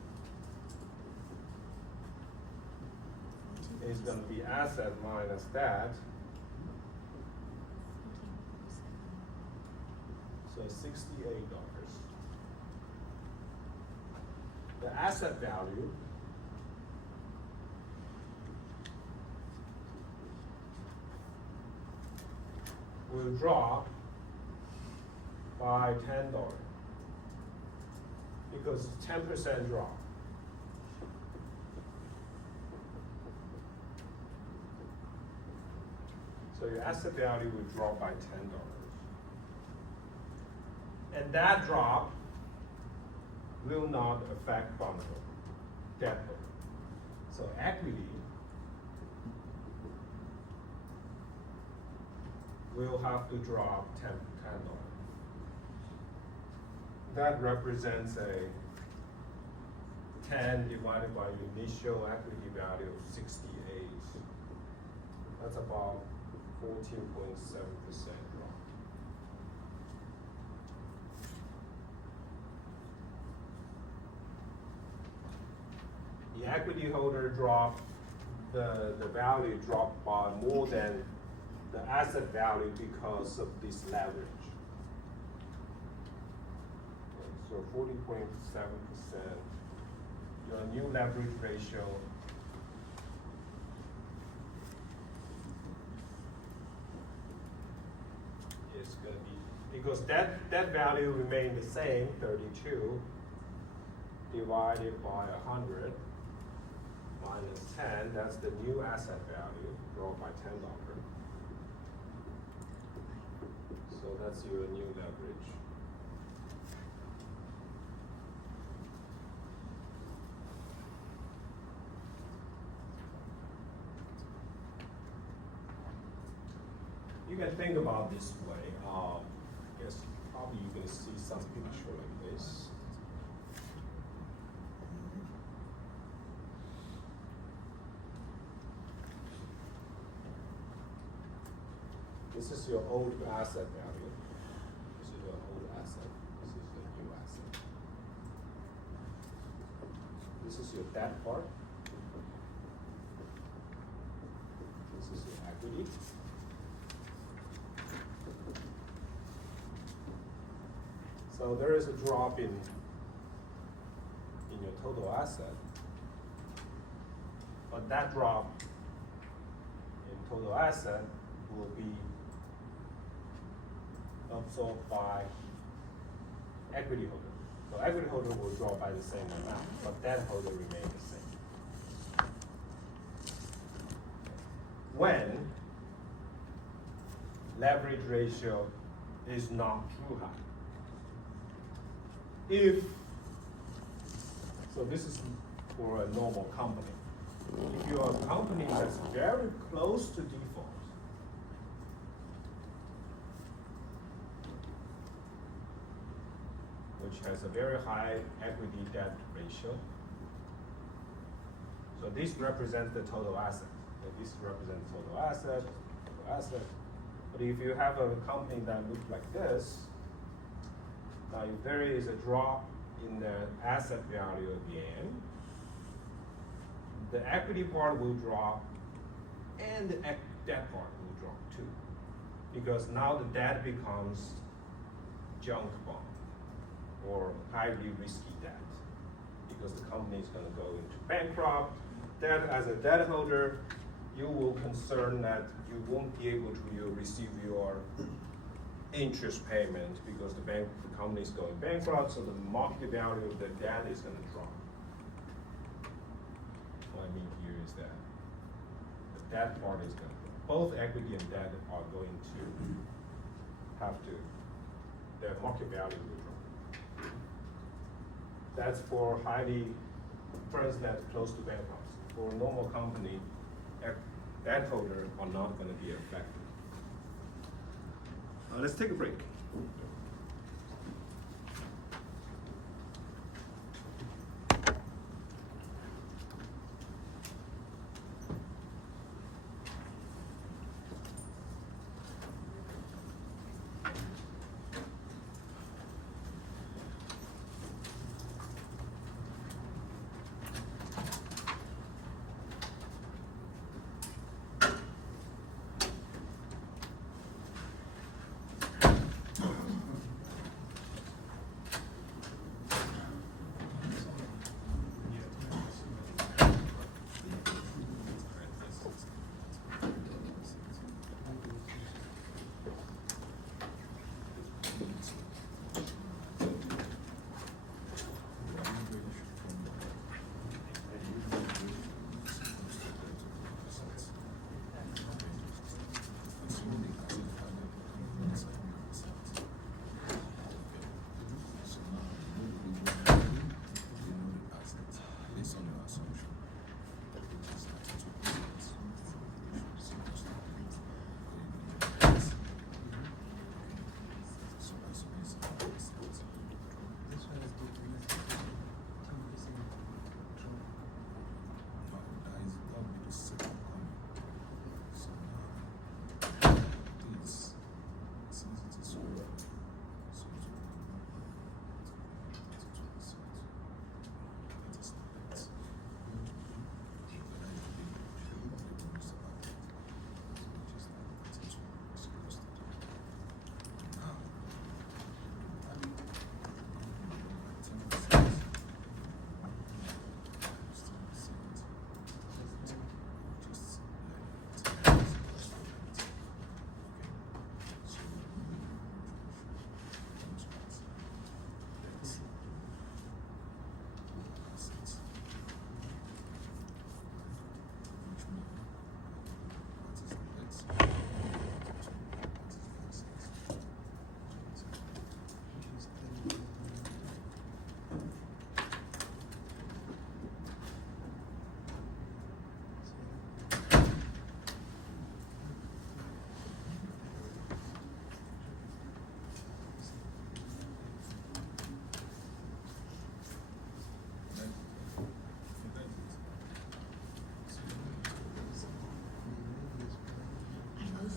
is going to be asset minus that, so $68. The asset value will drop by $10 because it's 10% drop. So your asset value will drop by $10. And that drop will not affect bond holder, debt holder. So equity will have to drop $10. That represents a 10 divided by initial equity value of 68. That's about 14.7% drop. The equity holder dropped, the value dropped by more than the asset value because of this leverage. So 40.7%, your new leverage ratio is going to be, because that value remained the same, 32, divided by 100, minus 10, that's the new asset value, dropped by $10. So that's your new leverage. You can think about this way. I guess probably you can see some picture like this. This is your old asset value. This is your old asset. This is the new asset. that part. This is your equity. So there is a drop in your total asset, but that drop in total asset will be absorbed by equity holder. So equity holder will drop by the same amount, but debt holder remain the same. When leverage ratio is not too high. So this is for a normal company. If you are a company that's very close to default, which has a very high equity debt ratio, so this represents the total asset. So this represents total asset. But if you have a company that looks like this, now if there is a drop in the asset value again, the equity part will drop and the debt part will drop too. Because now the debt becomes junk bond or highly risky debt. Because the company is going to go into bankrupt. Debt as a debt holder, you will concern that you won't be able to receive your interest payment because the company is going bankrupt, so the market value of the debt is going to drop. What I mean here is that the debt part is going to drop. Both equity and debt are going to have to, their market value will drop. That's for highly firms that close to bankruptcy. For a normal company, debt holder are not going to be affected. Let's take a break.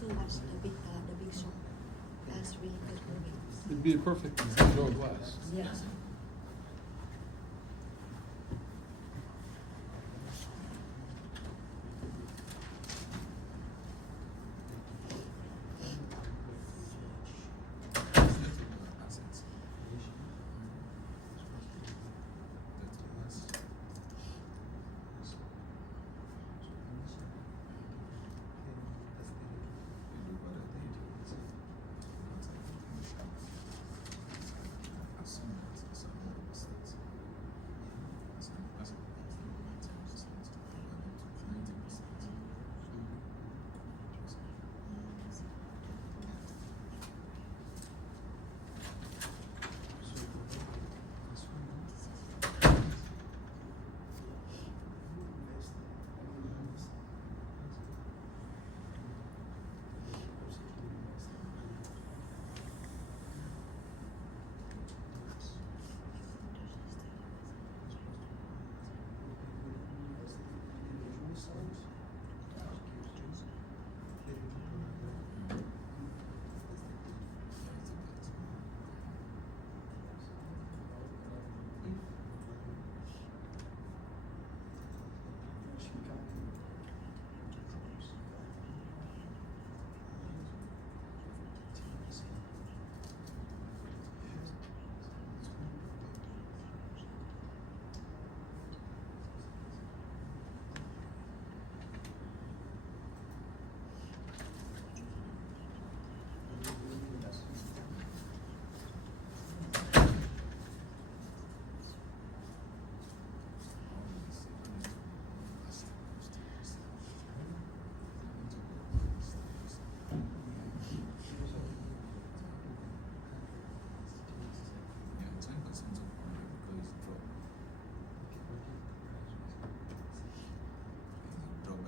Watched the Big Short. That's a really good movie. It'd be a perfect show of glass. Yeah.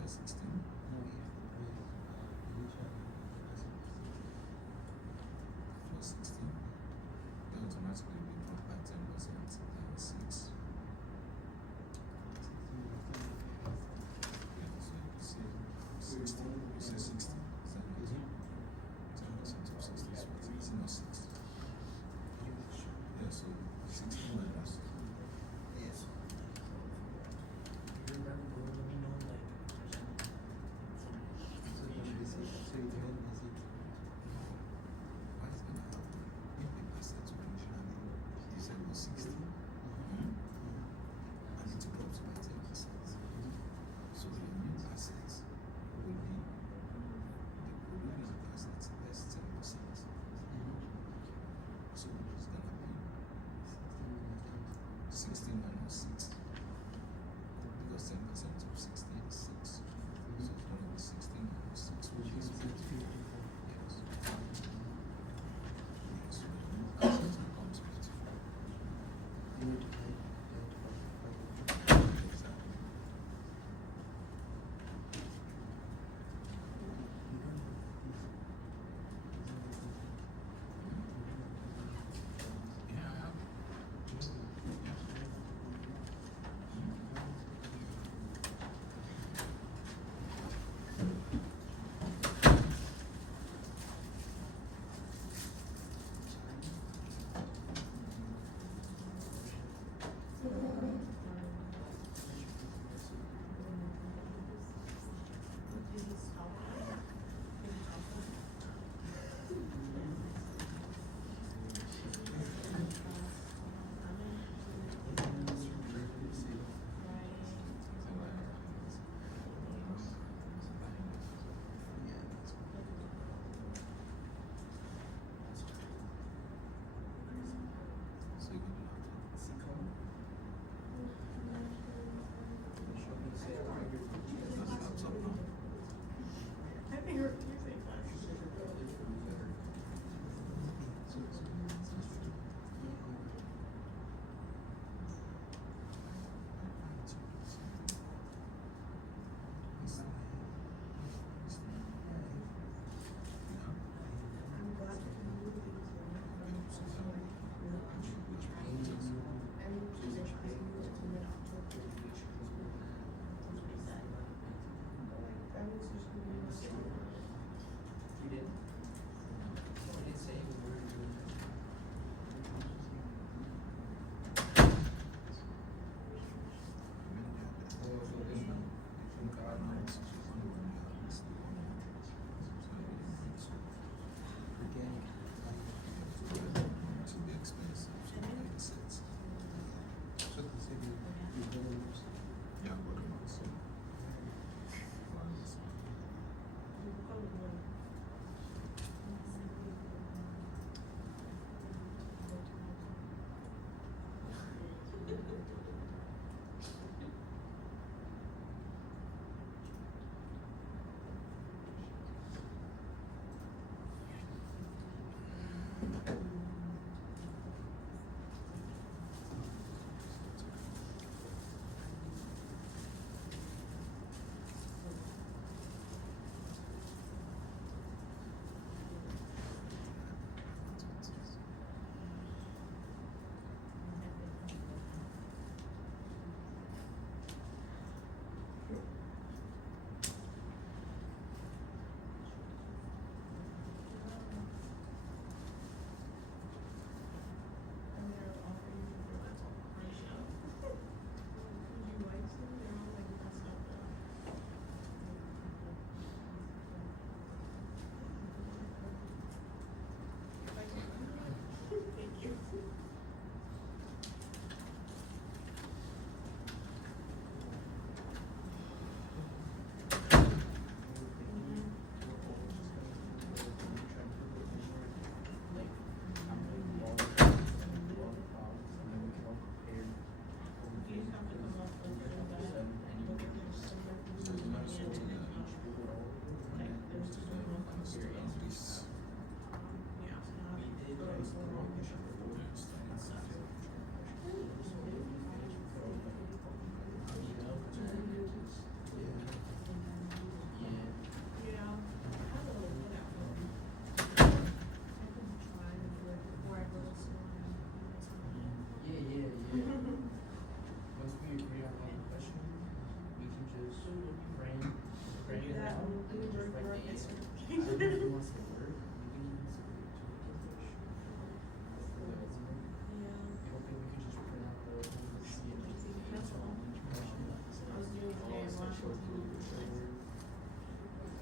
16. Plus 16. They automatically be dropped by 10%. Then 6. Yeah, so you say 60. You say 60. 10% of 60 is what? It's not 6. Yeah, so 60 minus. Yes. Why is gonna happen? If the assets originally you said was 60, and it drops by 10%. So the new assets will be the original assets less 10%. So it's gonna be 60 minus 6. Because 10% of 60 is 6. So it's gonna be 60 minus 6, which is 50. Yes. Yes, so the new assets becomes 54. Exactly. Yeah, I have it. Yeah.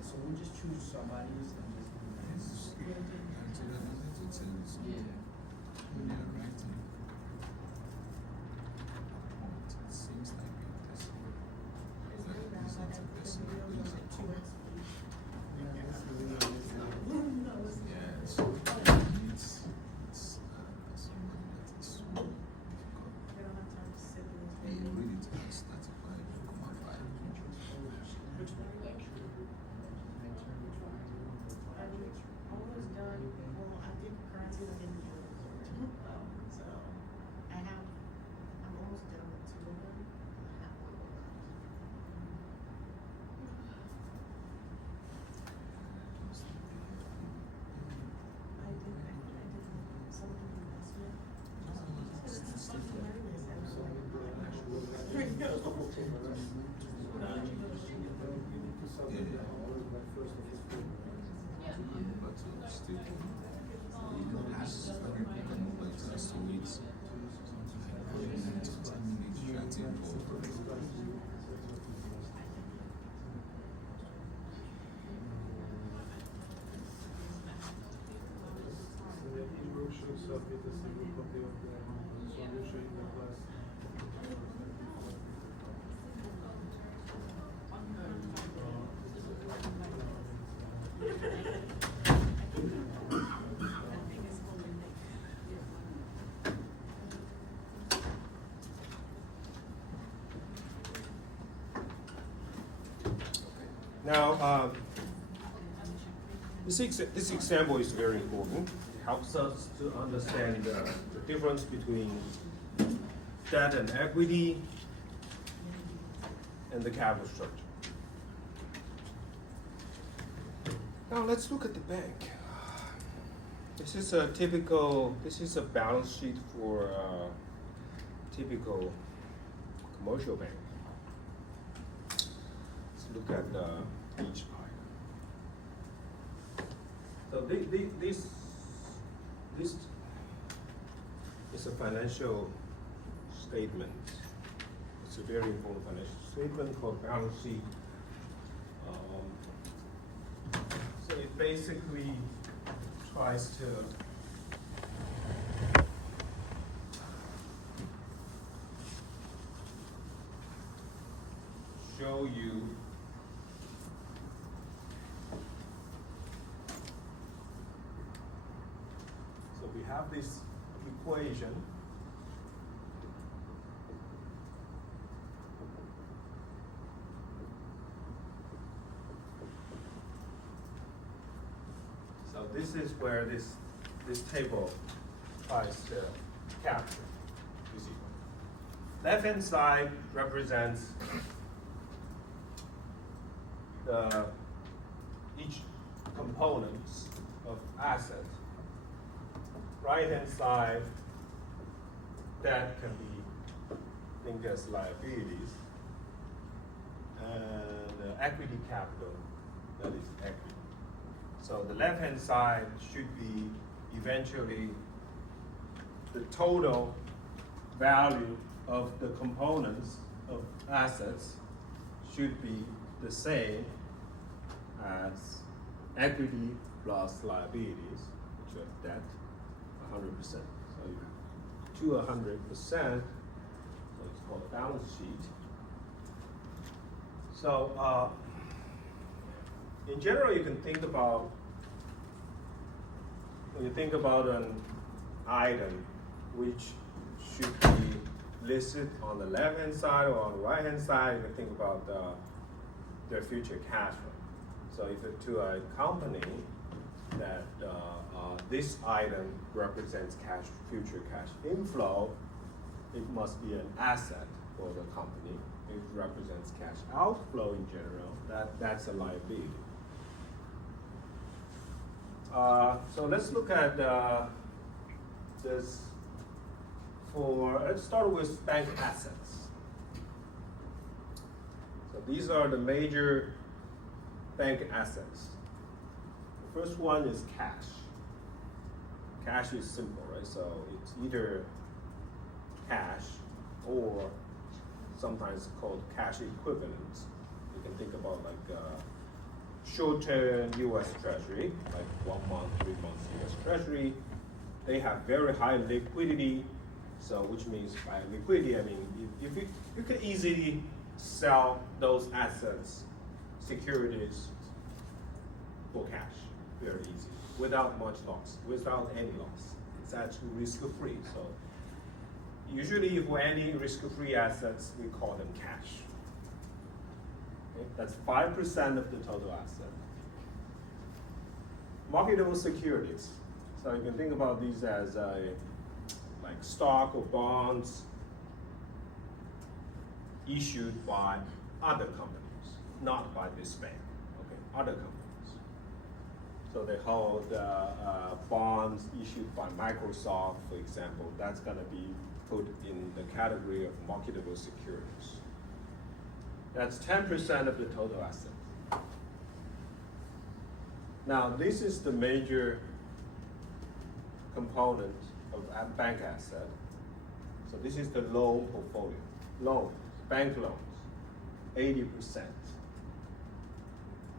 So we just choose somebody and just. It seems like this. Yeah, so it's somebody that is so difficult. Yeah, really to us, that's a 5.5. Almost done, well, I did currency, I didn't do it. So, I'm almost done with two of them, I have one more left. I did some of the investment. It's fucking hilarious, and I'm like, there you go. But still, has everyone like us to meet 10 minutes chatting over. The e-book should submit a single copy of the solution in the class. Now, this example is very important. It helps us to understand the difference between debt and equity and the capital structure. Now let's look at the bank. This is a balance sheet for a typical commercial bank. Let's look at each item. So this is a financial statement. It's a very important financial statement called balance sheet. So it basically tries to show you so we have this equation. So this is where this table tries to capture. You see, left-hand side represents each components of asset. Right-hand side, that can be think as liabilities, and equity capital, that is equity. So the left-hand side should be eventually the total value of the components of assets should be the same as equity plus liabilities, which are debt, 100%. So you to 100%, so it's called a balance sheet. So in general, you can think about, when you think about an item which should be listed on the left-hand side or on the right-hand side, you can think about their future cash flow. So if it to a company that this item represents future cash inflow, it must be an asset for the company. If it represents cash outflow in general, that's a liability. So let's look at this let's start with bank assets. So these are the major bank assets. First one is cash. Cash is simple, right? So it's either cash or sometimes called cash equivalents. You can think about like short-term U.S. Treasury, like 1 month, 3 months U.S. Treasury. They have very high liquidity. So which means by liquidity, I mean if you can easily sell those assets, securities for cash, very easy, without much loss, without any loss. It's actually risk-free. So usually for any risk-free assets, we call them cash. Okay? That's 5% of the total asset. Marketable securities. So you can think about these as like stock or bonds issued by other companies, not by this bank. Okay, other companies. So they hold bonds issued by Microsoft, for example. That's going to be put in the category of marketable securities. That's 10% of the total assets. Now, this is the major component of a bank asset. So this is the loan portfolio. Loans, bank loans, 80%.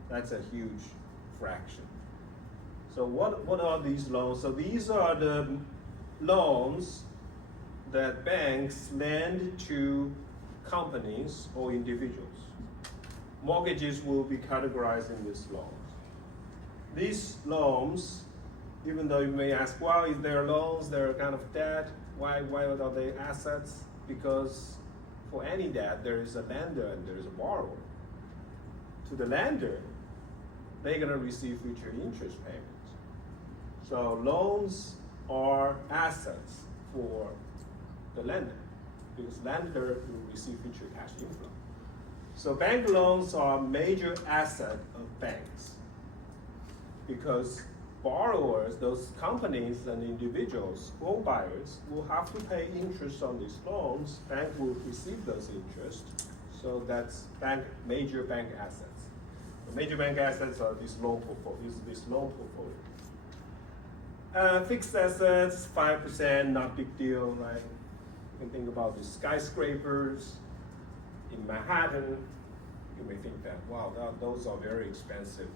That's a huge fraction. So what are these loans? So these are the loans that banks lend to companies or individuals. Mortgages will be categorized in these loans. These loans, even though you may ask, well, if they're loans, they're kind of debt, why are they assets? Because for any debt, there is a lender and there is a borrower. To the lender, they're gonna receive future interest payments. So loans are assets for the lender, because lender will receive future cash inflow. So bank loans are a major asset of banks, because borrowers, those companies and individuals, home buyers, will have to pay interest on these loans. Bank will receive those interests. So that's major bank assets. The major bank assets are these loan portfolio. Fixed assets, 5%, not big deal, right? You can think about the skyscrapers in Manhattan. You may think that, wow, those are very expensive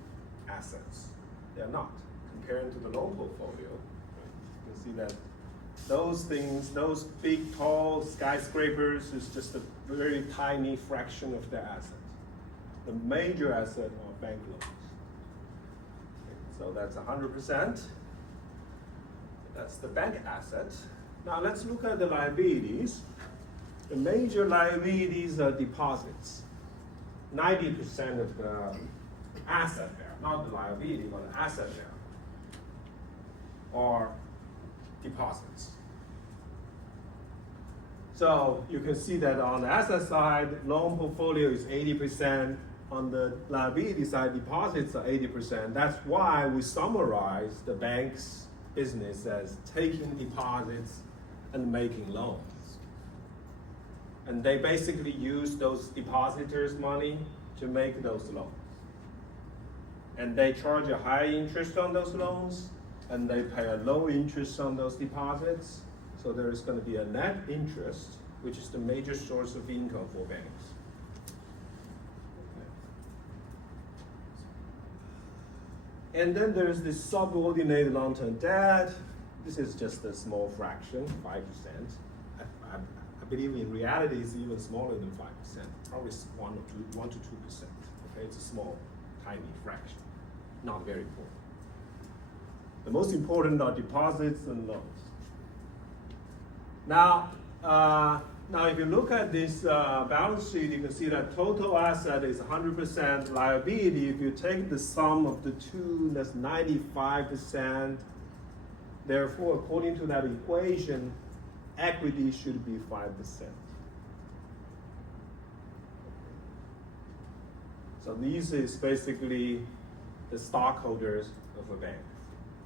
assets. They're not. Compared to the loan portfolio, you can see that those things, those big, tall skyscrapers is just a very tiny fraction of their assets. The major asset are bank loans. Okay, so that's 100%. That's the bank asset. Now let's look at the liabilities. The major liabilities are deposits. 90% of the asset there, not the liability, but the asset there, are deposits. So you can see that on the asset side, loan portfolio is 80%. On the liability side, deposits are 80%. That's why we summarize the bank's business as taking deposits and making loans. And they basically use those depositors' money to make those loans. And they charge a high interest on those loans, and they pay a low interest on those deposits. So there is going to be a net interest, which is the major source of income for banks. Okay. And then there's this subordinated long-term debt. This is just a small fraction, 5%. I believe in reality it's even smaller than 5%, probably 1 to 2%. Okay, it's a small, tiny fraction, not very important. The most important are deposits and loans. Now if you look at this balance sheet, you can see that total asset is 100%, liability, if you take the sum of the two, that's 95%. Therefore, according to that equation, equity should be 5%. So this is basically the stockholders of a bank.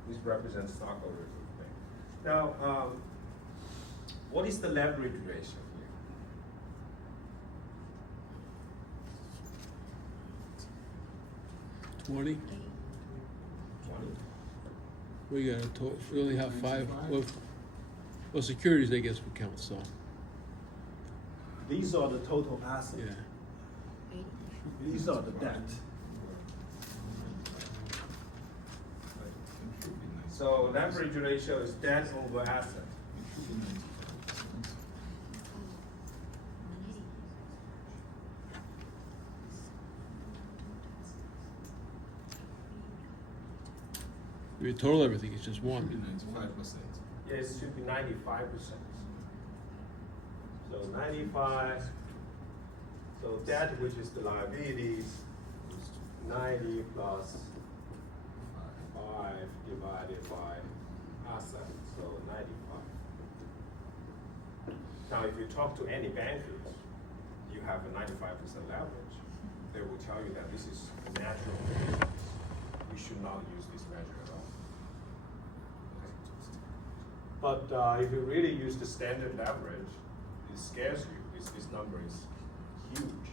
This represents stockholders of the bank. Now, what is the leverage ratio here? 20? 20. We got a total, we only have five, well, securities, I guess, would count, so, These are the total assets. yeah. These are the debt. So leverage ratio is debt over asset. If you total everything, it's just one. 95%. Yes, it should be 95%. So 95, so debt, which is the liabilities, 90 plus 5 divided by assets, so 95. Now, if you talk to any bankers, you have a 95% leverage. They will tell you that this is natural. We should not use this measure at all. But if you really use the standard leverage, it scares you. This number is huge.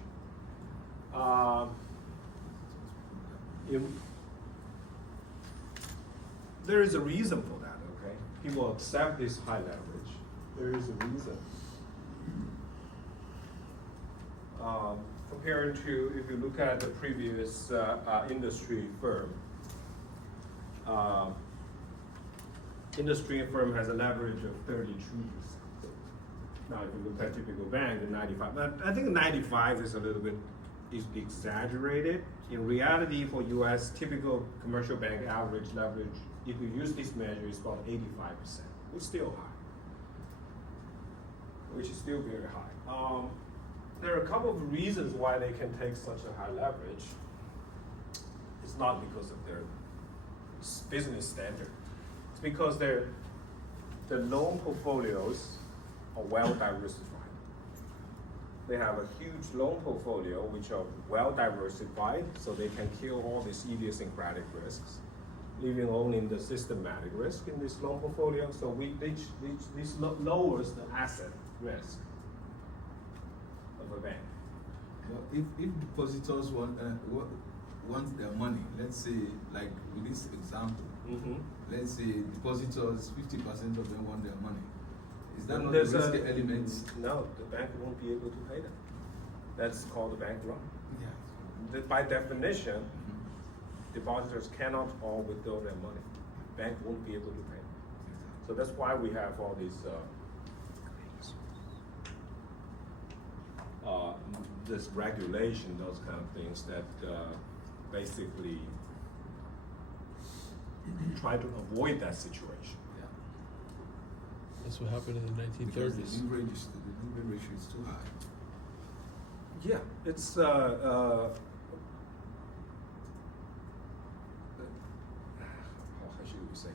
There is a reason for that, okay? People accept this high leverage. There is a reason. Comparing to, if you look at the previous industry firm, industry firm has a leverage of 32%. Now, if you look at typical bank, the 95, but I think 95 is a little bit exaggerated. In reality, for US, typical commercial bank average leverage, if you use this measure, is about 85%, which is still high, which is still very high. There are a couple of reasons why they can take such a high leverage. It's not because of their business standard. It's because the loan portfolios are well diversified. They have a huge loan portfolio which are well diversified, so they can kill all these idiosyncratic risks, leaving only the systematic risk in this loan portfolio. So this lowers the asset risk of a bank. Well, if depositors want their money, let's say, like with this example, let's say depositors, 50% of them want their money. Is that Then not a there's risky element? No, the bank won't be able to pay them. That's called a bank run. Yeah. By definition, depositors cannot all withdraw their money. Bank won't be able to pay. So that's why we have all these this regulation, those kind of things that basically try to avoid that situation. Yeah. That's what happened in the Because 1930s. the leverage ratio is too high. Yeah, it's how should we say?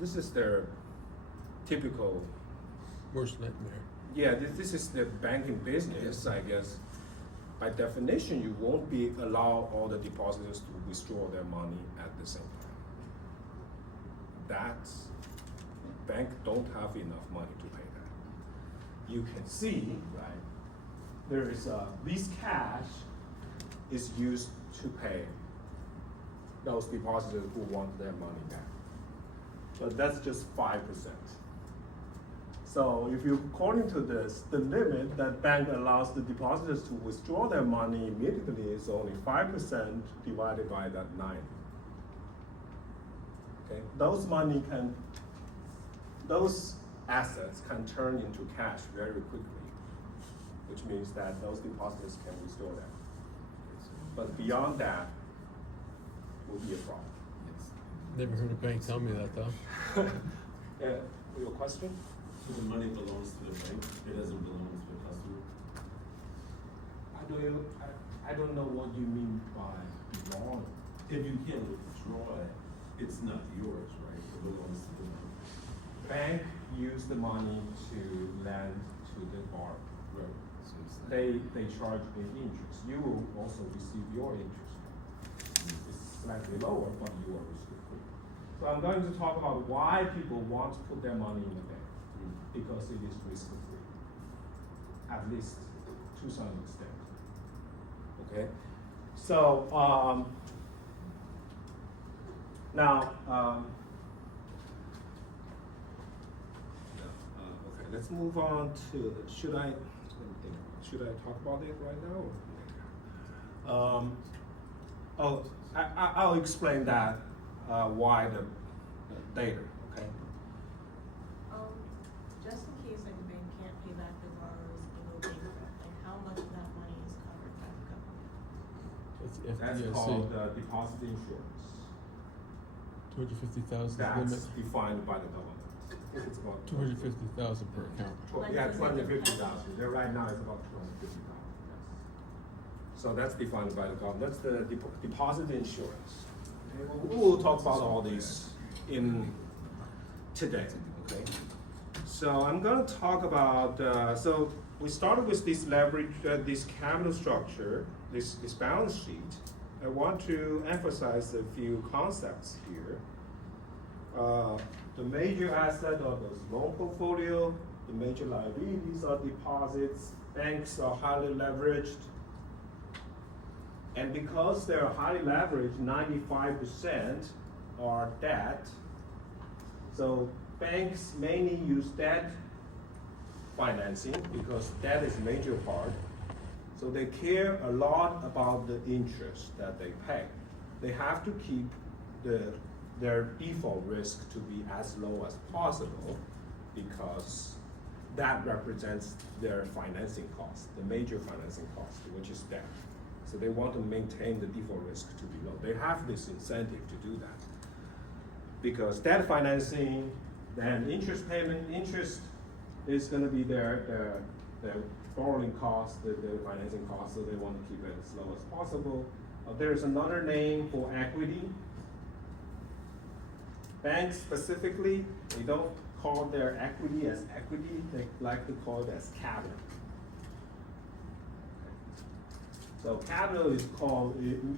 This is their typical. Worst nightmare. Yeah, this is the banking business, I guess. By definition, you won't be allow all the depositors to withdraw their money at the same time. That's bank don't have enough money to pay that. You can see, right? There is this cash is used to pay those depositors who want their money back. But that's just 5%. So if you, according to this, the limit that bank allows the depositors to withdraw their money immediately is only 5% divided by that 9. Okay, those assets can turn into cash very quickly, which means that those depositors can withdraw them. But beyond that, will be a problem. Yes. Never heard a bank tell me that, though. Your question? So the money belongs to the bank, it doesn't belong to the customer? I don't know what you mean by belong. If you can't withdraw it, it's not yours, right? It belongs to the bank. Bank use the money to lend to the borrower. So it's like, They charge the interest. You will also receive your interest. It's slightly lower, but you are risk-free. So I'm going to talk about why people want to put their money in the bank, because it is risk-free, at least to some extent. Okay, so Now, okay, let's move on to, should I talk about it right now or later? I'll explain that, why the later, okay? Just in case like the bank can't pay back the borrowers and go bankrupt, like how much of that money is covered by the government? It's That's FDIC, called deposit insurance. 250,000 That's limit, defined by the government. It's about 250,000 per account. Yeah, 250,000. There right now is about 250,000. Yes. So that's defined by the government. That's the deposit insurance. Okay, we'll talk about all these in today. Okay. So I'm going to talk about. So we started with this leverage, this capital structure, this balance sheet. I want to emphasize a few concepts here. The major asset of those loan portfolio, the major liabilities are deposits, banks are highly leveraged. And because they're highly leveraged, 95% are debt. So banks mainly use debt financing because debt is a major part. So they care a lot about the interest that they pay. They have to keep their default risk to be as low as possible because that represents their financing cost, the major financing cost, which is debt. So they want to maintain the default risk to be low. They have this incentive to do that. Because debt financing, then interest payment, interest is gonna be their borrowing cost, their financing cost, so they want to keep it as low as possible. There's another name for equity. Banks specifically, they don't call their equity as equity, they like to call it as capital. So capital is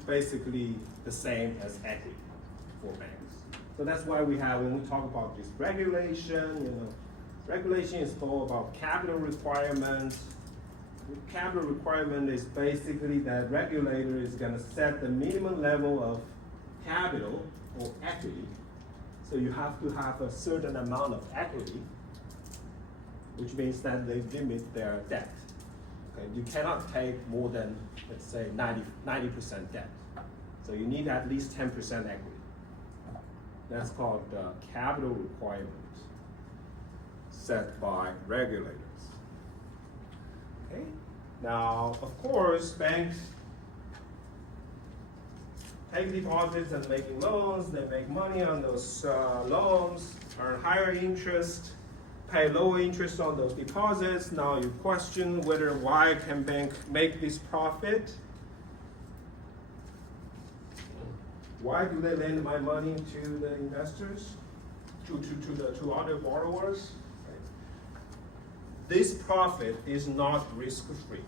basically the same as equity for banks. So that's why we have, when we talk about this regulation, regulation is all about capital requirements. Capital requirement is basically that regulator is gonna set the minimum level of capital or equity. So you have to have a certain amount of equity, which means that they limit their debt. Okay, you cannot take more than, let's say, 90% debt. So you need at least 10% equity. That's called the capital requirement set by regulators. Okay, now, of course, banks take deposits and making loans, they make money on those loans, earn higher interest, pay lower interest on those deposits. Now you question why can bank make this profit? Why do they lend my money to the investors, to other borrowers? This profit is not risk-free.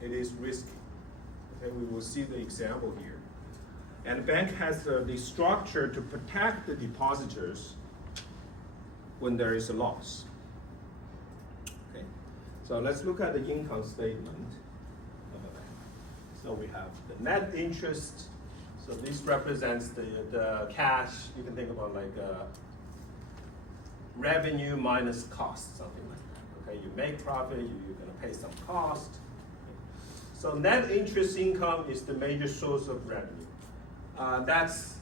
It is risky. Okay, we will see the example here. And the bank has the structure to protect the depositors when there is a loss. Okay, so let's look at the income statement of a bank. So we have the net interest. So this represents the cash. You can think about like revenue minus cost, something like that. Okay, you make profit, you're gonna pay some cost. So net interest income is the major source of revenue. That's,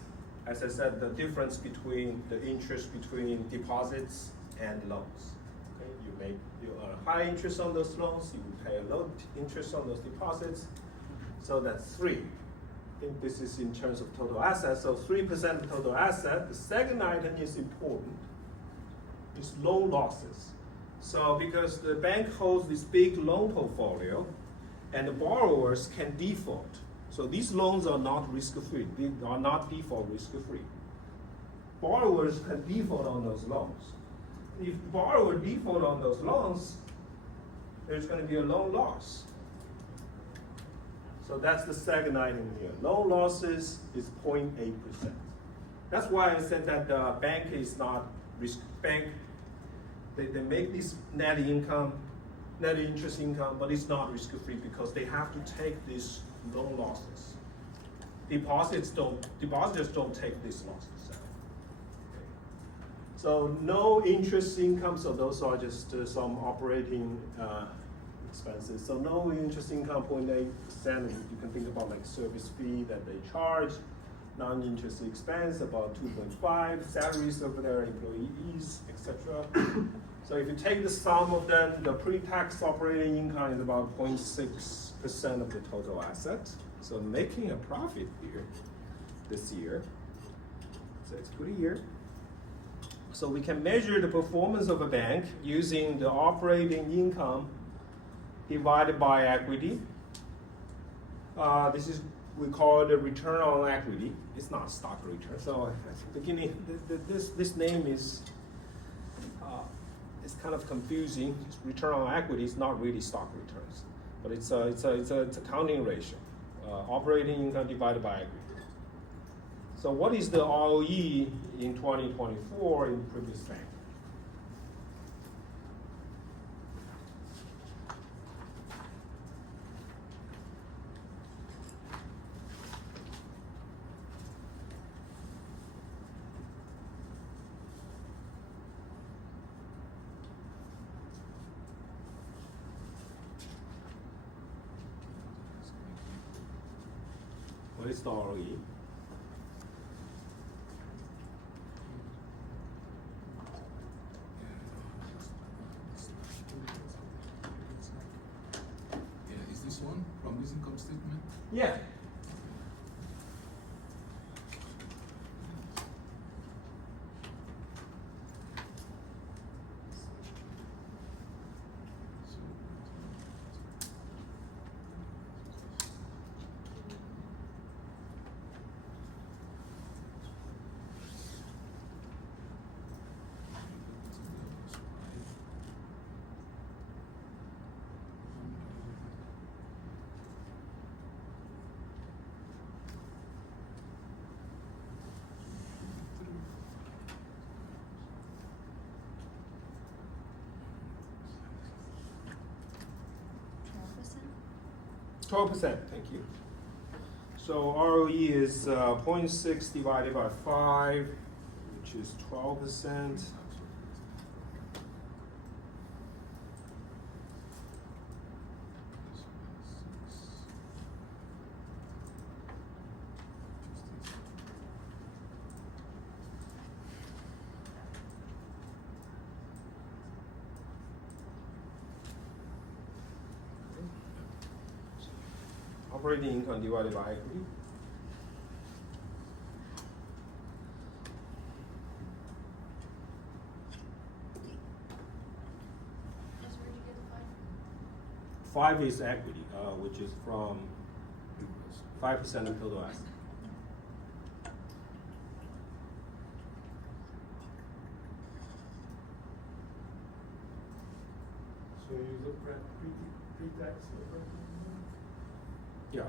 as I said, the difference between the interest between deposits and loans. Okay, you earn high interest on those loans, you pay a low interest on those deposits. So that's 3. I think this is in terms of total assets. So 3% of total asset. The second item is important. It's loan losses. So because the bank holds this big loan portfolio, and the borrowers can default. So these loans are not risk-free. They are not default risk-free. Borrowers can default on those loans. If borrower default on those loans, there's going to be a loan loss. So that's the second item here. Loan losses is 0.8%. That's why I said that the bank is not risk. Bank, they make this net interest income, but it's not risk-free because they have to take these loan losses. Depositors don't take these losses. So no interest income, so those are just some operating expenses. So no interest income, 0.8%. You can think about like service fee that they charge, non-interest expense about 2.5, salaries of their employees, etc. So if you take the sum of them, the pre-tax operating income is about 0.6% of the total asset. So making a profit here this year. So it's a good year. So we can measure the performance of a bank using the operating income divided by equity. This is, we call it a return on equity. It's not stock return. So at the beginning, this name is it's kind of confusing. Return on equity is not really stock returns, but it's a counting ratio. Operating income divided by equity. So what is the ROE in 2024 in previous bank? What is the ROE? Yeah, is this one from this income statement? Yeah. $12%? 12%, thank you. So ROE is 0.6 divided by 5, which is 12%. Operating income divided by equity. That's where you get the 5. 5 is equity, which is from 5% of total asset. So you look at pre-tax, Yeah.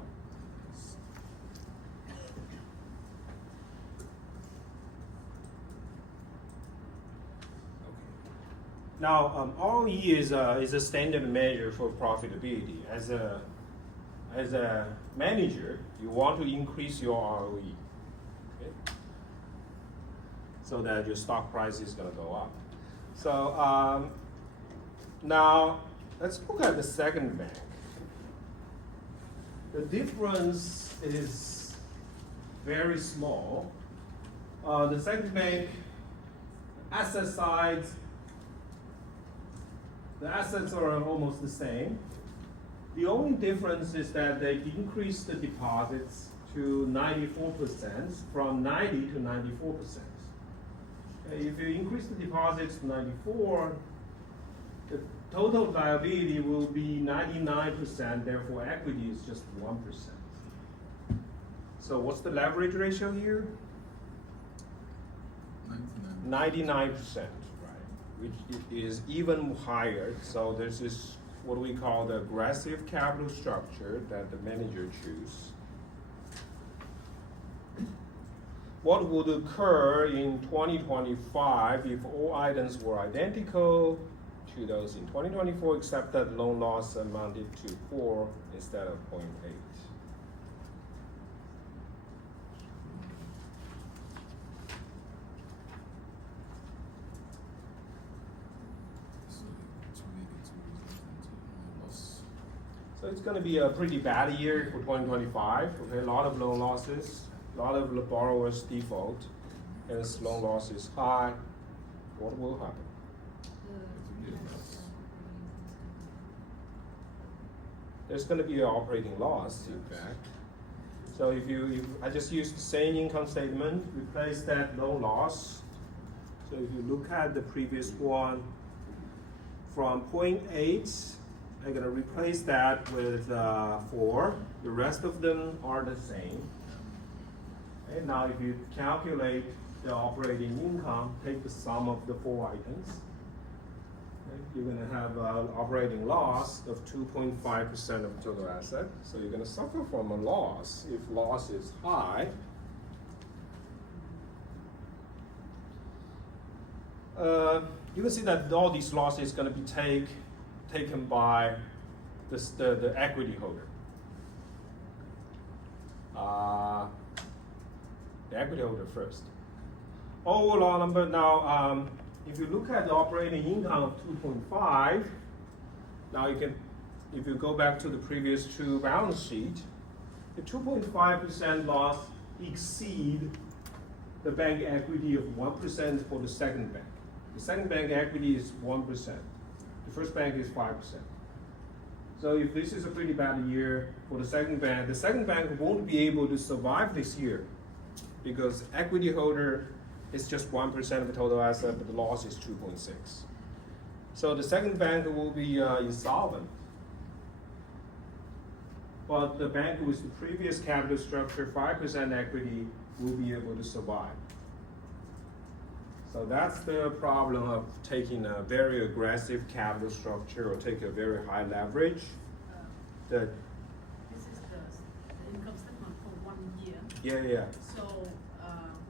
Now, ROE is a standard measure for profitability. As a manager, you want to increase your ROE, okay? So that your stock price is going to go up. So now let's look at the second bank. The difference is very small. The second bank, asset side, the assets are almost the same. The only difference is that they increased the deposits to 94% from 90 to 94%. If you increase the deposits to 94, the total liability will be 99%, therefore equity is just 1%. So what's the leverage ratio here? 99%, right? Which is even higher. So this is what we call the aggressive capital structure that the manager chooses. What would occur in 2025 if all items were identical to those in 2024, except that loan loss amounted to 4 instead of 0.8? gonna be a pretty bad year for 2025. Okay, a lot of loan losses, a lot of the borrowers default, and as loan loss is high. What will happen? There's gonna be an operating loss, in fact. So if I just use the same income statement, replace that loan loss. So if you look at the previous one, from 0.8, I'm gonna replace that with 4. The rest of them are the same. And now if you calculate the operating income, take the sum of the 4 items, okay, you're gonna have an operating loss of 2.5% of total asset. So you're gonna suffer from a loss if loss is high. You can see that all these losses is going to be taken by the equity holder. The equity holder first. Overall number now, if you look at the operating income of 2.5, now you can, if you go back to the previous 2 balance sheet, the 2.5% loss exceed the bank equity of 1% for the second bank. The second bank equity is 1%. The first bank is 5%. So if this is a pretty bad year for the second bank won't be able to survive this year because equity holder is just 1% of the total asset, but the loss is 2.6. So the second bank will be insolvent. But the bank with the previous capital structure, 5% equity, will be able to survive. So that's the problem of taking a very aggressive capital structure or take a very high leverage. This is the income statement for 1 year. Yeah. So,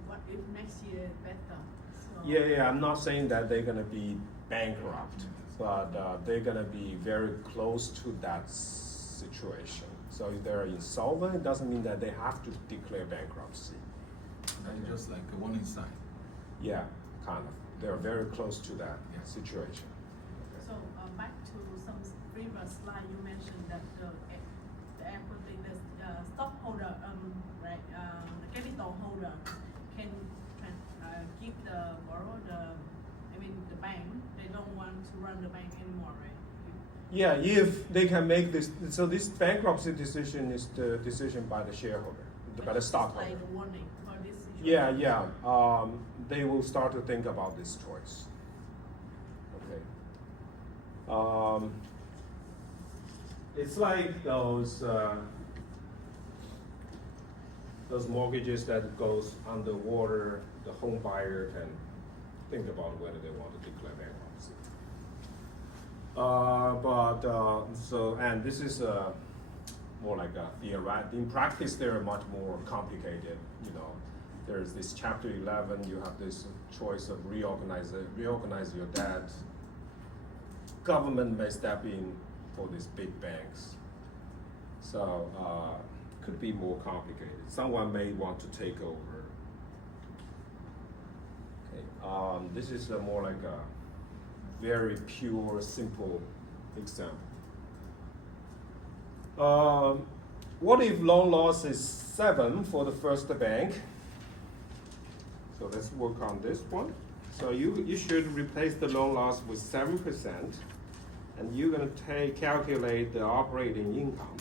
what if next year better? So Yeah, I'm not saying that they're gonna be bankrupt, but they're gonna be very close to that situation. So if they're insolvent, it doesn't mean that they have to declare bankruptcy. And just like a warning sign. Yeah, kind of. They're very close to that situation. So back to some previous slide, you mentioned that the equity, the stockholder, right, the capital holder can give the borrower the bank. They don't want to run the bank anymore, right? Yeah, if they can make this, so this bankruptcy decision is the decision by the shareholder, by the stockholder. Like a warning for this situation. Yeah. They will start to think about this choice. Okay. It's like those mortgages that goes underwater. The home buyer can think about whether they want to declare bankruptcy. And this is more like a theoretic. In practice, they're much more complicated. There's this chapter 11. You have this choice of reorganize your debt. Government may step in for these big banks. So could be more complicated. Someone may want to take over. Okay. This is more like a very pure, simple example. What if loan loss is 7 for the first bank? So let's work on this one. So you should replace the loan loss with 7%, and you're going to calculate the operating income.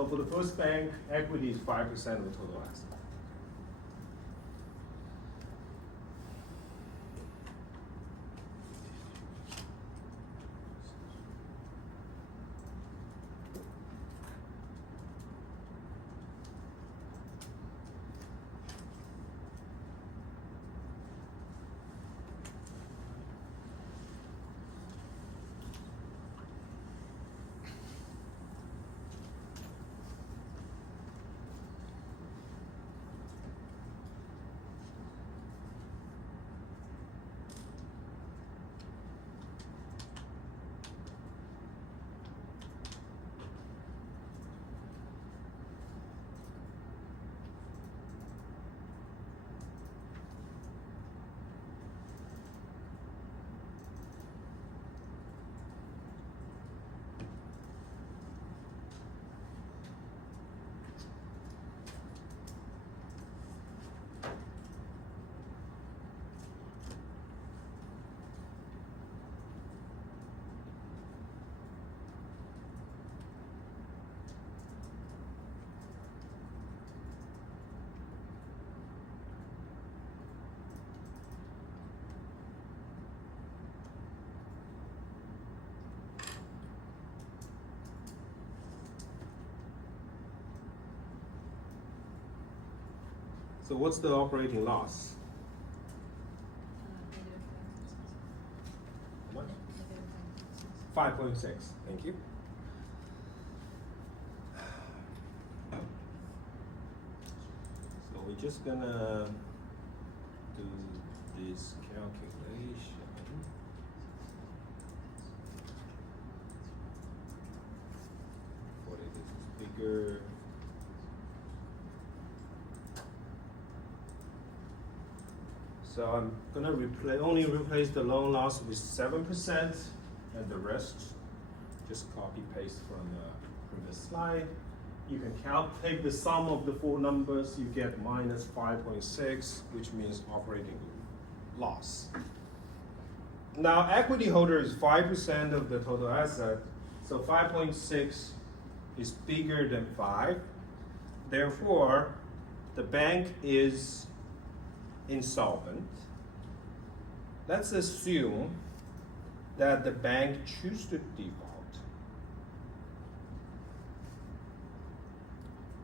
So for the first bank, equity is 5% of the total asset. So what's the operating loss? How much? 5.6, thank you. So we're just gonna do this calculation. What is this bigger? So I'm gonna only replace the loan loss with 7%, and the rest just copy paste from the previous slide. You can take the sum of the four numbers, you get minus 5.6, which means operating loss. Now equity holder is 5% of the total asset, so 5.6 is bigger than 5. Therefore, the bank is insolvent. Let's assume that the bank chooses to default.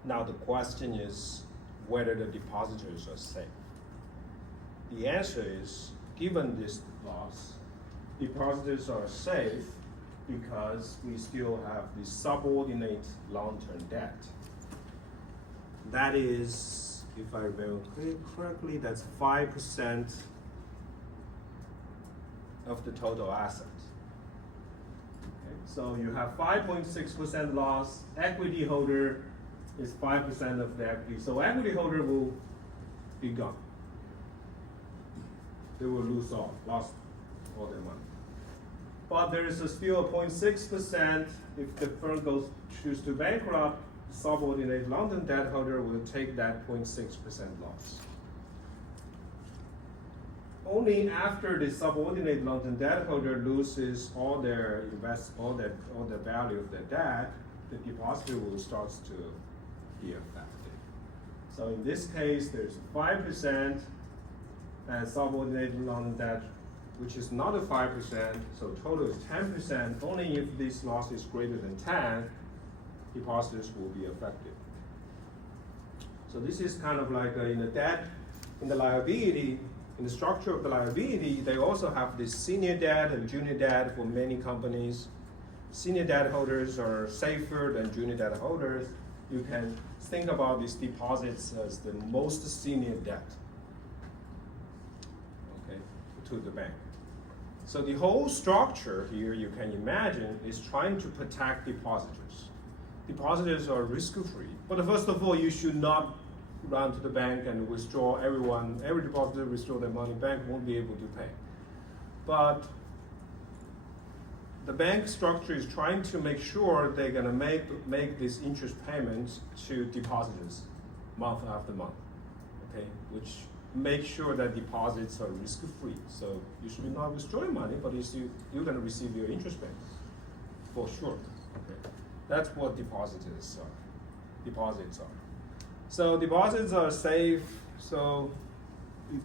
Now the question is whether the depositors are safe. The answer is, given this loss, depositors are safe because we still have the subordinate long-term debt. That is, if I remember correctly, that's 5% of the total asset. Okay, so you have 5.6% loss, equity holder is 5% of the equity, so equity holder will be gone. They will lost all their money. But there is still a 0.6% if the firm chooses to bankrupt, subordinate long-term debt holder will take that 0.6% loss. Only after the subordinate long-term debt holder loses all their value of their debt, the depositor will start to be affected. So in this case, there's 5% and subordinate long-term debt, which is not a 5%, so total is 10%. Only if this loss is greater than 10, depositors will be affected. So this is kind of like in the debt, in the liability, in the structure of the liability, they also have this senior debt and junior debt for many companies. Senior debt holders are safer than junior debt holders. You can think about these deposits as the most senior debt, okay, to the bank. So the whole structure here, you can imagine, is trying to protect depositors. Depositors are risk-free, but first of all, you should not run to the bank and withdraw every depositor withdraw their money, bank won't be able to pay. But the bank structure is trying to make sure they're gonna make these interest payments to depositors month after month, okay? Which makes sure that deposits are risk-free. So you should not withdraw your money, but you're gonna receive your interest payments, for sure, okay? That's what depositors are. deposits are. So deposits are safe, so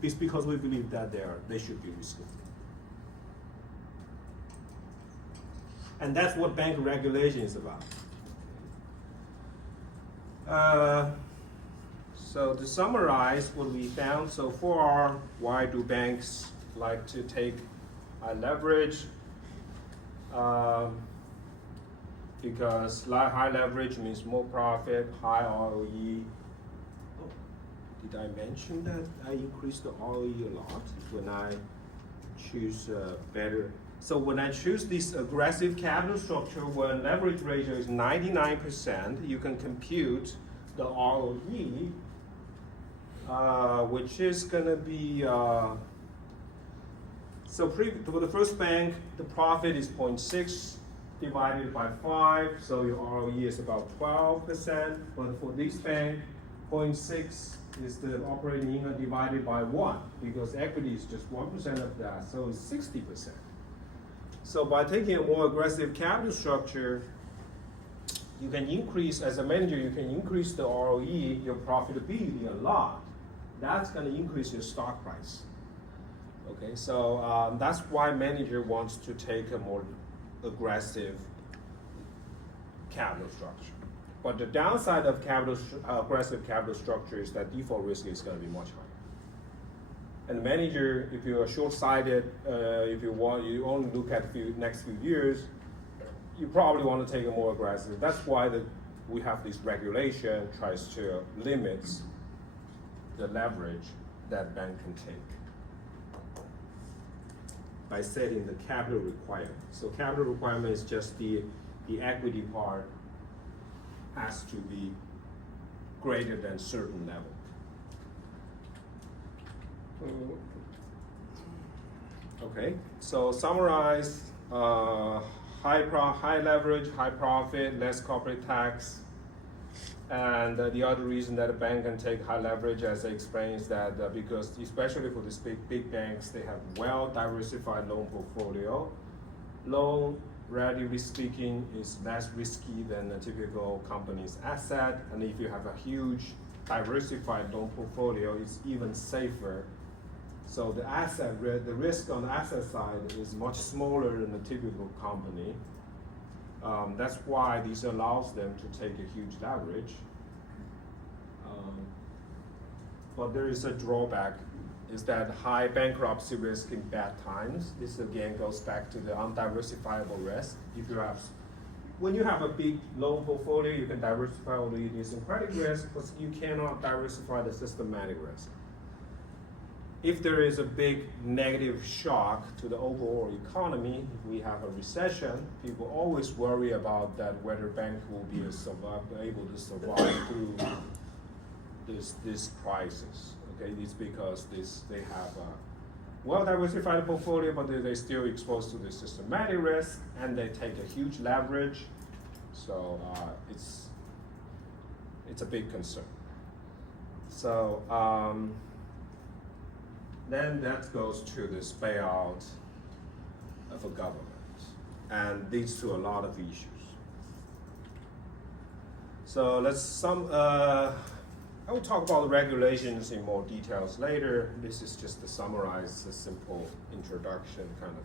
it's because we believe that they should be risk-free. And that's what bank regulation is about. So to summarize what we found so far, why do banks like to take high leverage? Because high leverage means more profit, high ROE. Oh, did I mention that I increased the ROE a lot when I choose better? So when I choose this aggressive capital structure, when leverage ratio is 99%, you can compute the ROE, which is gonna be, for the first bank, the profit is 0.6 divided by 5, so your ROE is about 12%. But for this bank, 0.6 is the operating income divided by 1, because equity is just 1% of that, so it's 60%. So by taking a more aggressive capital structure, you can increase, as a manager, you can increase the ROE, your profitability a lot. That's gonna increase your stock price. Okay, so that's why manager wants to take a more aggressive capital structure. But the downside of aggressive capital structure is that default risk is gonna be much higher. And manager, if you are short-sighted, if you only look at next few years, you probably want to take a more aggressive. That's why we have this regulation tries to limit the leverage that bank can take by setting the capital requirement. So capital requirement is just the equity part has to be greater than certain level. Okay, so summarize, high leverage, high profit, less corporate tax. And the other reason that a bank can take high leverage, as I explained, is that because especially for these big banks, they have well-diversified loan portfolio. Loan, relatively speaking, is less risky than a typical company's asset. And if you have a huge diversified loan portfolio, it's even safer. So the risk on the asset side is much smaller than a typical company. That's why this allows them to take a huge leverage. But there is a drawback, is that high bankruptcy risk in bad times. This again goes back to the undiversifiable risk. When you have a big loan portfolio, you can diversify all the idiosyncratic risk, but you cannot diversify the systematic risk. If there is a big negative shock to the overall economy, if we have a recession, people always worry about that whether bank will be able to survive through this crisis. Okay, it's because they have a well-diversified portfolio, but they're still exposed to the systematic risk, and they take a huge leverage. So it's a big concern. So. Then that goes to this bailout of a government and leads to a lot of issues. So I will talk about the regulations in more details later. This is just to summarize a simple introduction kind of.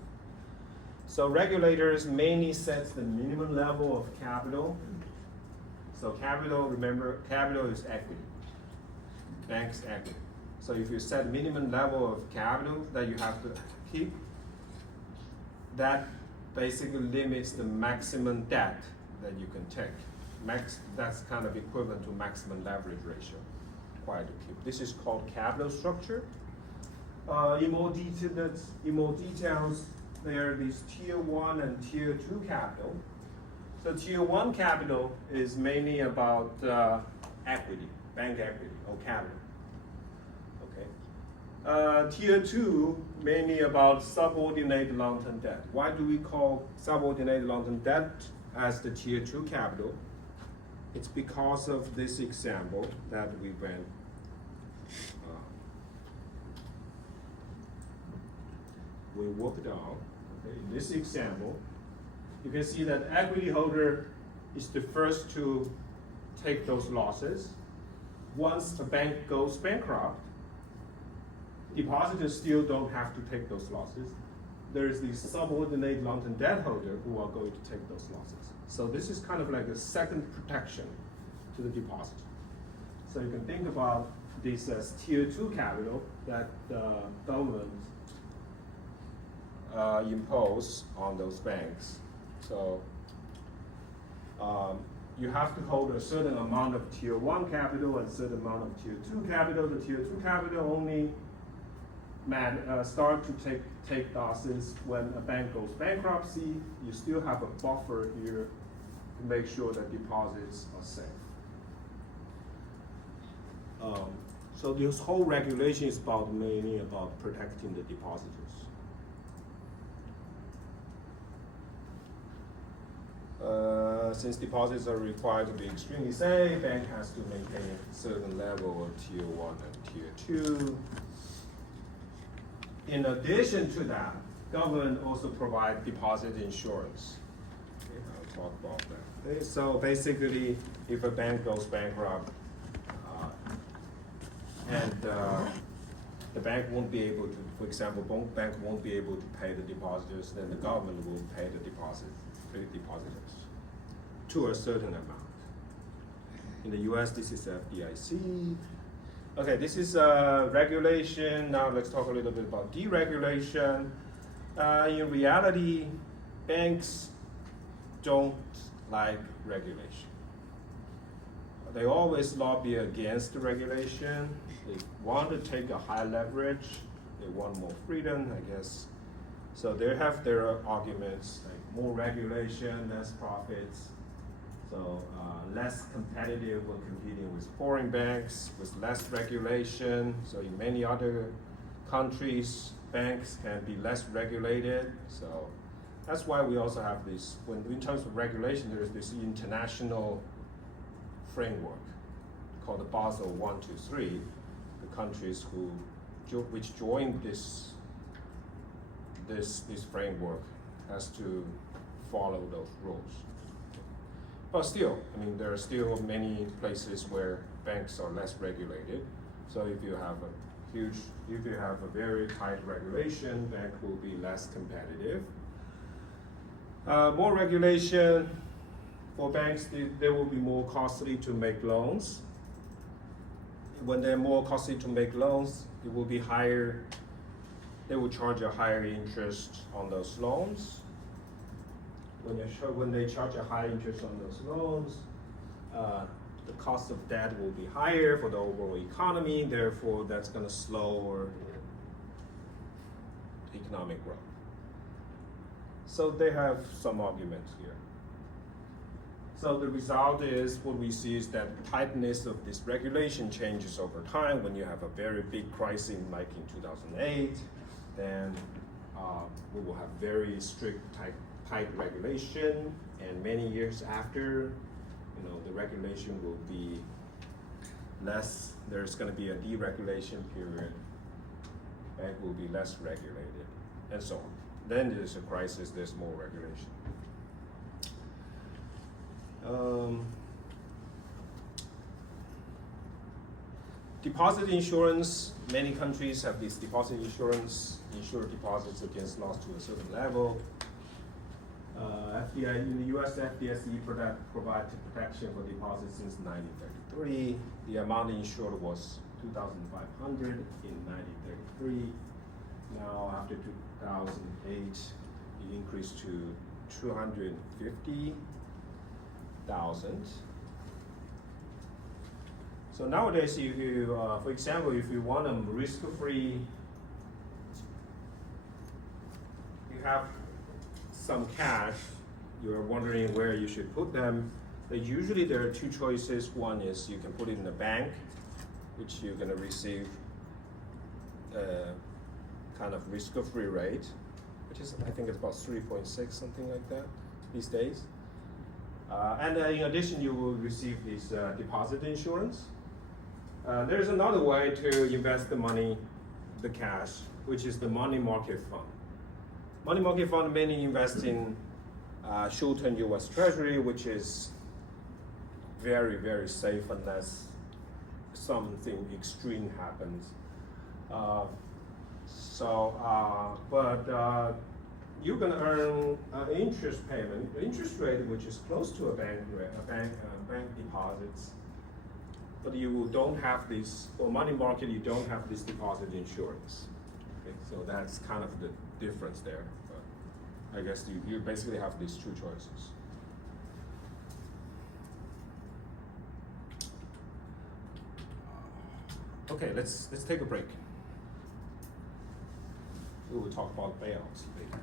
So regulators mainly sets the minimum level of capital. So remember, capital is equity, bank's equity. So if you set minimum level of capital that you have to keep, that basically limits the maximum debt that you can take. That's kind of equivalent to maximum leverage ratio required to keep. This is called capital structure. In more details, there are these tier 1 and tier 2 capital. So tier 1 capital is mainly about equity, bank equity or capital. Tier 2, mainly about subordinated long-term debt. Why do we call subordinated long-term debt as the tier 2 capital? It's because of this example that we went. We worked on. Okay. In this example, you can see that equity holder is the first to take those losses. Once a bank goes bankrupt, depositors still don't have to take those losses. There is the subordinate long-term debt holder who are going to take those losses. So this is kind of like a second protection to the depositor. So you can think about this as tier 2 capital that the government impose on those banks. So you have to hold a certain amount of tier 1 capital and a certain amount of tier 2 capital. The tier 2 capital only start to take losses when a bank goes bankruptcy. You still have a buffer here to make sure that deposits are safe. So this whole regulation is mainly about protecting the depositors. Since deposits are required to be extremely safe, bank has to maintain a certain level of tier 1 and tier 2. In addition to that, government also provide deposit insurance. Okay, I'll talk about that. Okay, so basically, if a bank goes bankrupt, and the bank won't be able to, for example, bank won't be able to pay the depositors, then the government will pay the depositors to a certain amount. In the US, this is FDIC. Okay, this is regulation. Now let's talk a little bit about deregulation. In reality, banks don't like regulation. They always lobby against the regulation. They want to take a high leverage. They want more freedom, I guess. So they have their arguments, like more regulation, less profits. So less competitive when competing with foreign banks, with less regulation. So in many other countries, banks can be less regulated. So that's why we also have this, when in terms of regulation, there is this international framework called the Basel 1, 2, 3. The countries which joined this framework has to follow those rules. But still, I mean, there are still many places where banks are less regulated. So if you have a very tight regulation, bank will be less competitive. More regulation for banks, they will be more costly to make loans. When they're more costly to make loans, it will be higher. They will charge a higher interest on those loans. When they charge a high interest on those loans, the cost of debt will be higher for the overall economy. Therefore, that's going to slow economic growth. So they have some arguments here. So the result is, what we see is that tightness of this regulation changes over time. When you have a very big crisis like in 2008, then we will have very strict tight regulation, and many years after, the regulation will be less. There's going to be a deregulation period. Bank will be less regulated, and so on. Then there's a crisis. There's more regulation. Deposit insurance. Many countries have this deposit insurance, insure deposits against loss to a certain level. FDI in the U.S., FDIC provides protection for deposits since 1933. The amount insured was $2,500 in 1933. Now, after 2008, it increased to $250,000. So nowadays, if you, for example, if you want a risk-free, you have some cash, you're wondering where you should put them. But usually there are two choices. One is you can put it in a bank, which you're going to receive a kind of risk-free rate, which is, I think it's about 3.6, something like that these days. And in addition, you will receive this deposit insurance. There's another way to invest the money, the cash, which is the money market fund. Money market fund mainly invest in short-term U.S. Treasury, which is very, very safe unless something extreme happens. But you're gonna earn interest payment, interest rate which is close to a bank deposits. But you don't have this, for money market, you don't have this deposit insurance. Okay, so that's kind of the difference there. But I guess you basically have these two choices. Okay, let's take a break. We will talk about payouts later.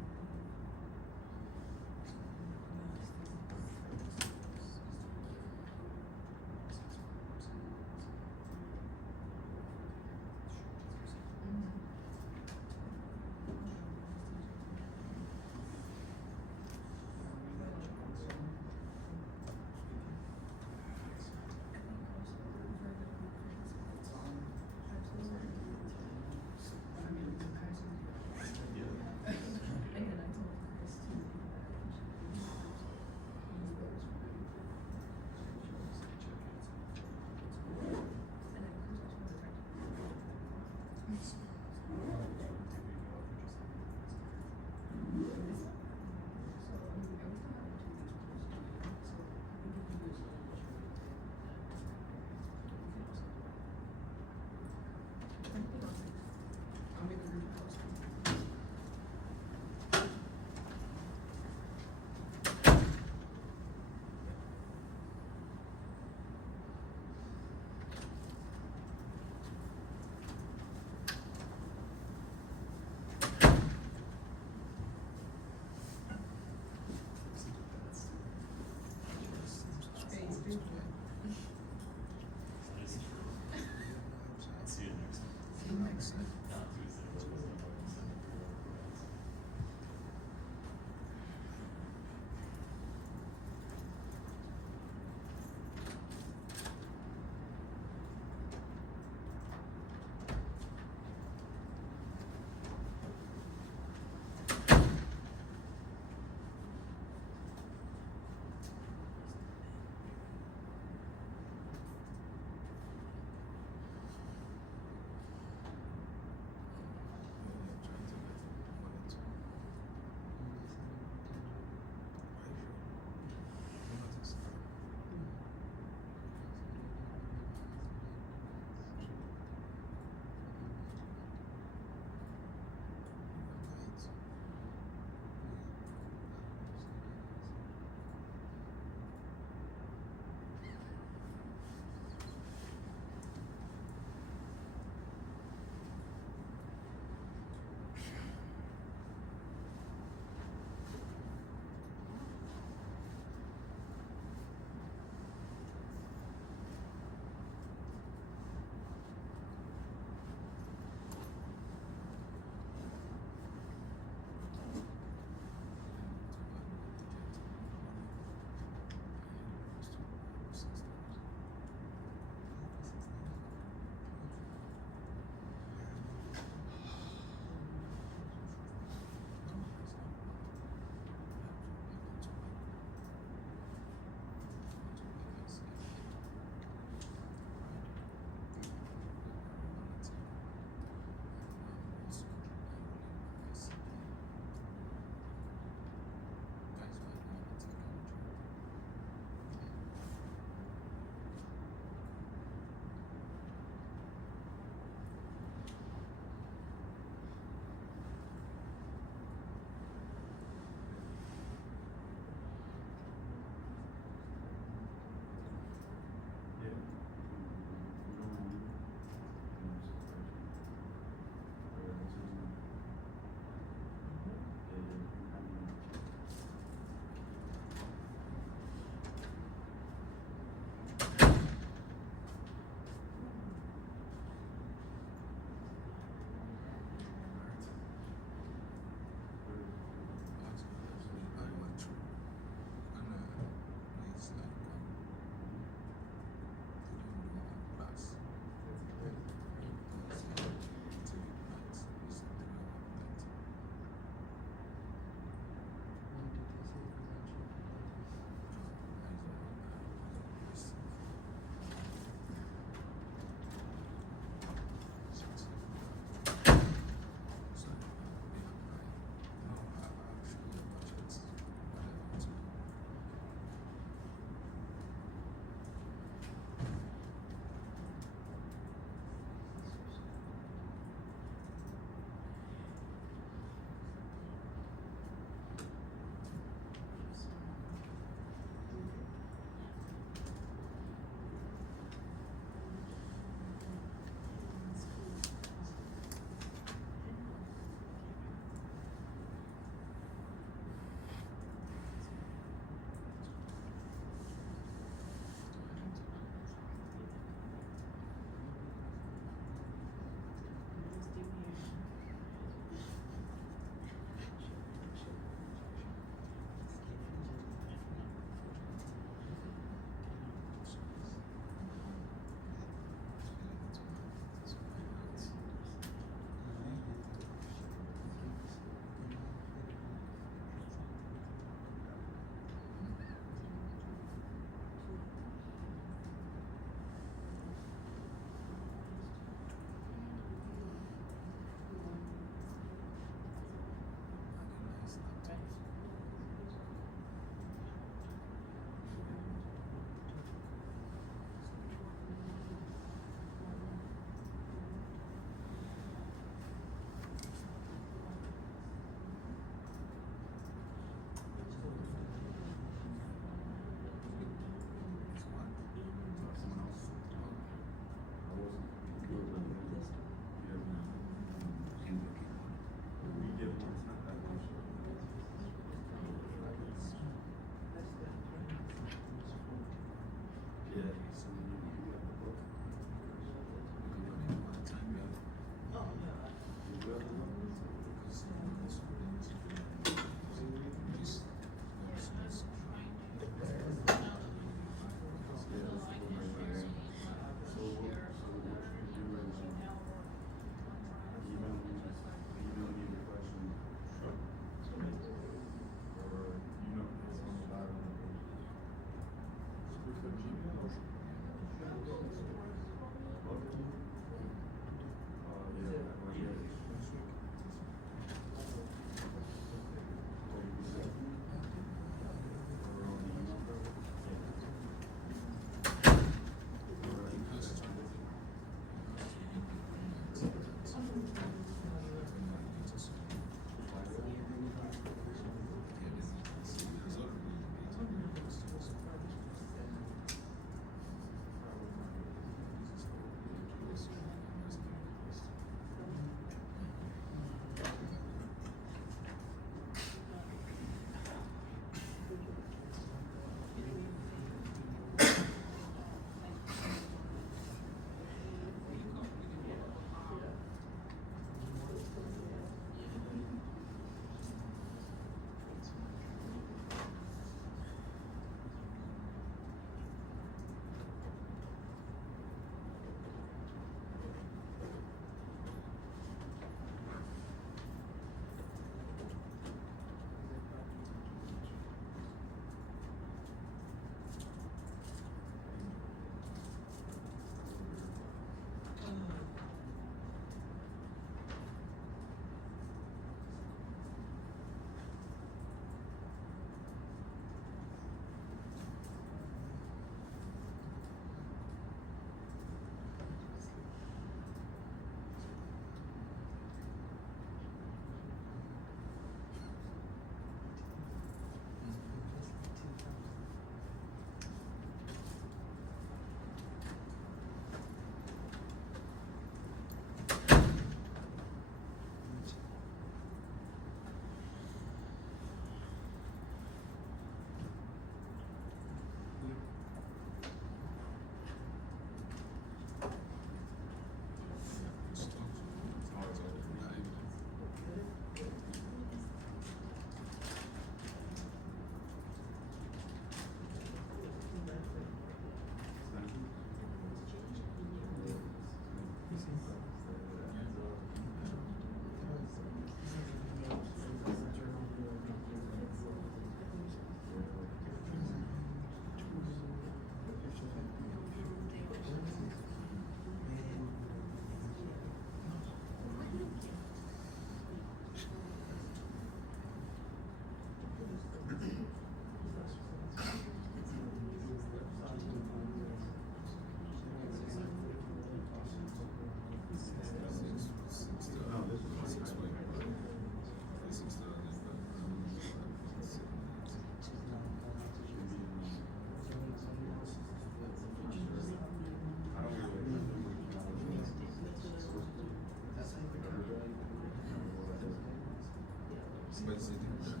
But it's a deep dive.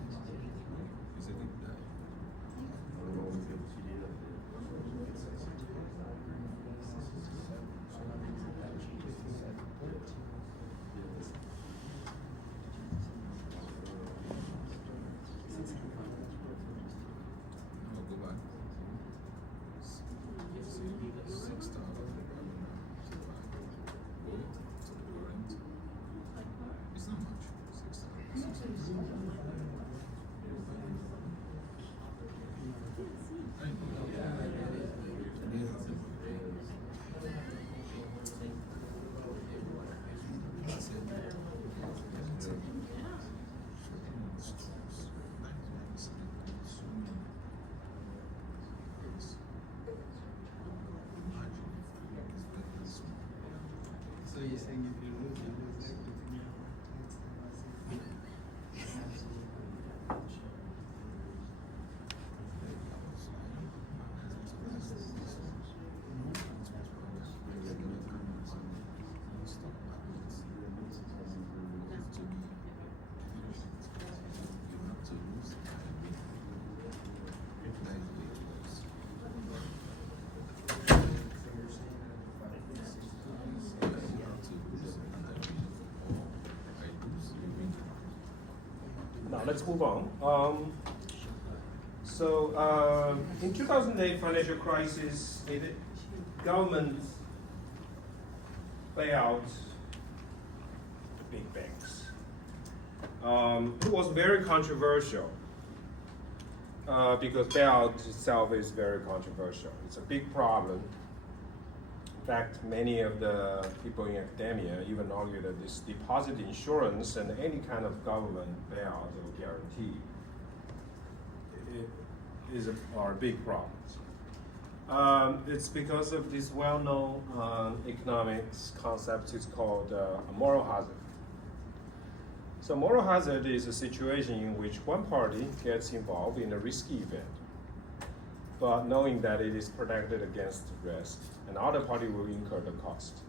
It's a deep dive. I'll go back. See, 6,000. Go to the current. It's not much. 6,000. So you're saying if you lose everything Now let's move on. In 2008 financial crisis, government bailout the big banks. It was very controversial because bailout itself is very controversial. It's a big problem. In fact, many of the people in academia even argue that this deposit insurance and any kind of government bailout or guarantee are big problems. It's because of this well-known economics concept. It's called a moral hazard. So moral hazard is a situation in which one party gets involved in a risky event, but knowing that it is protected against risk, and the other party will incur the cost.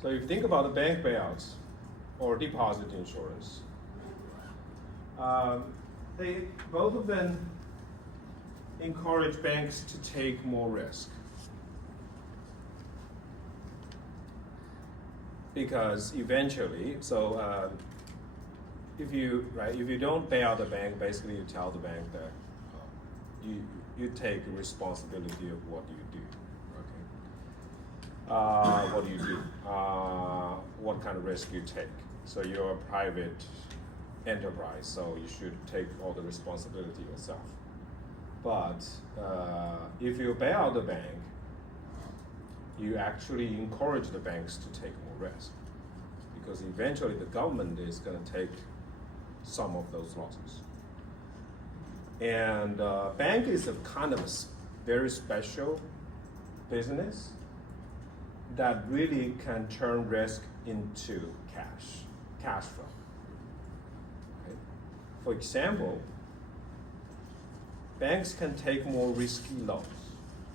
So if you think about the bank bailouts or deposit insurance, both of them encourage banks to take more risk. Because eventually, if you don't bail out the bank, basically you tell the bank that you take responsibility of what you do. Okay. What do you do? What kind of risk you take? So you're a private enterprise, so you should take all the responsibility yourself. But if you bail out the bank, you actually encourage the banks to take more risk, because eventually the government is going to take some of those losses. And bank is a kind of a very special business that really can turn risk into cash flow. Okay? For example, banks can take more risky loans,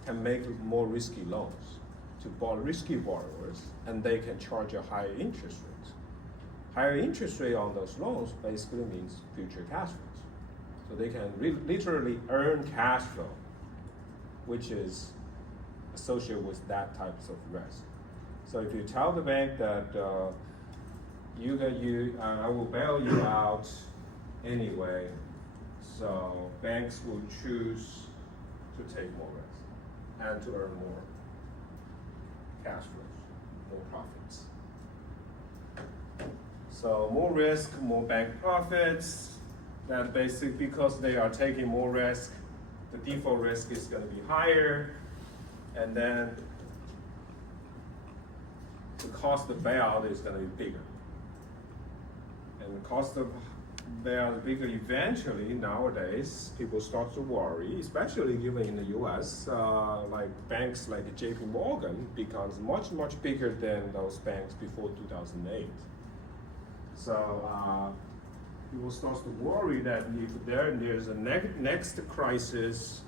can make more risky loans to risky borrowers, and they can charge a higher interest rate. Higher interest rate on those loans basically means future cash flows. So they can literally earn cash flow, which is associated with that types of risk. So if you tell the bank that I will bail you out anyway, so banks will choose to take more risk and to earn more cash flows, more profits. So more risk, more bank profits. That basically, because they are taking more risk, the default risk is going to be higher, and then the cost of bailout is going to be bigger. And the cost of bailout is bigger. Eventually, nowadays, people start to worry, especially given in the US, like banks like JP Morgan becomes much, much bigger than those banks before 2008. So people start to worry that if there's a next crisis,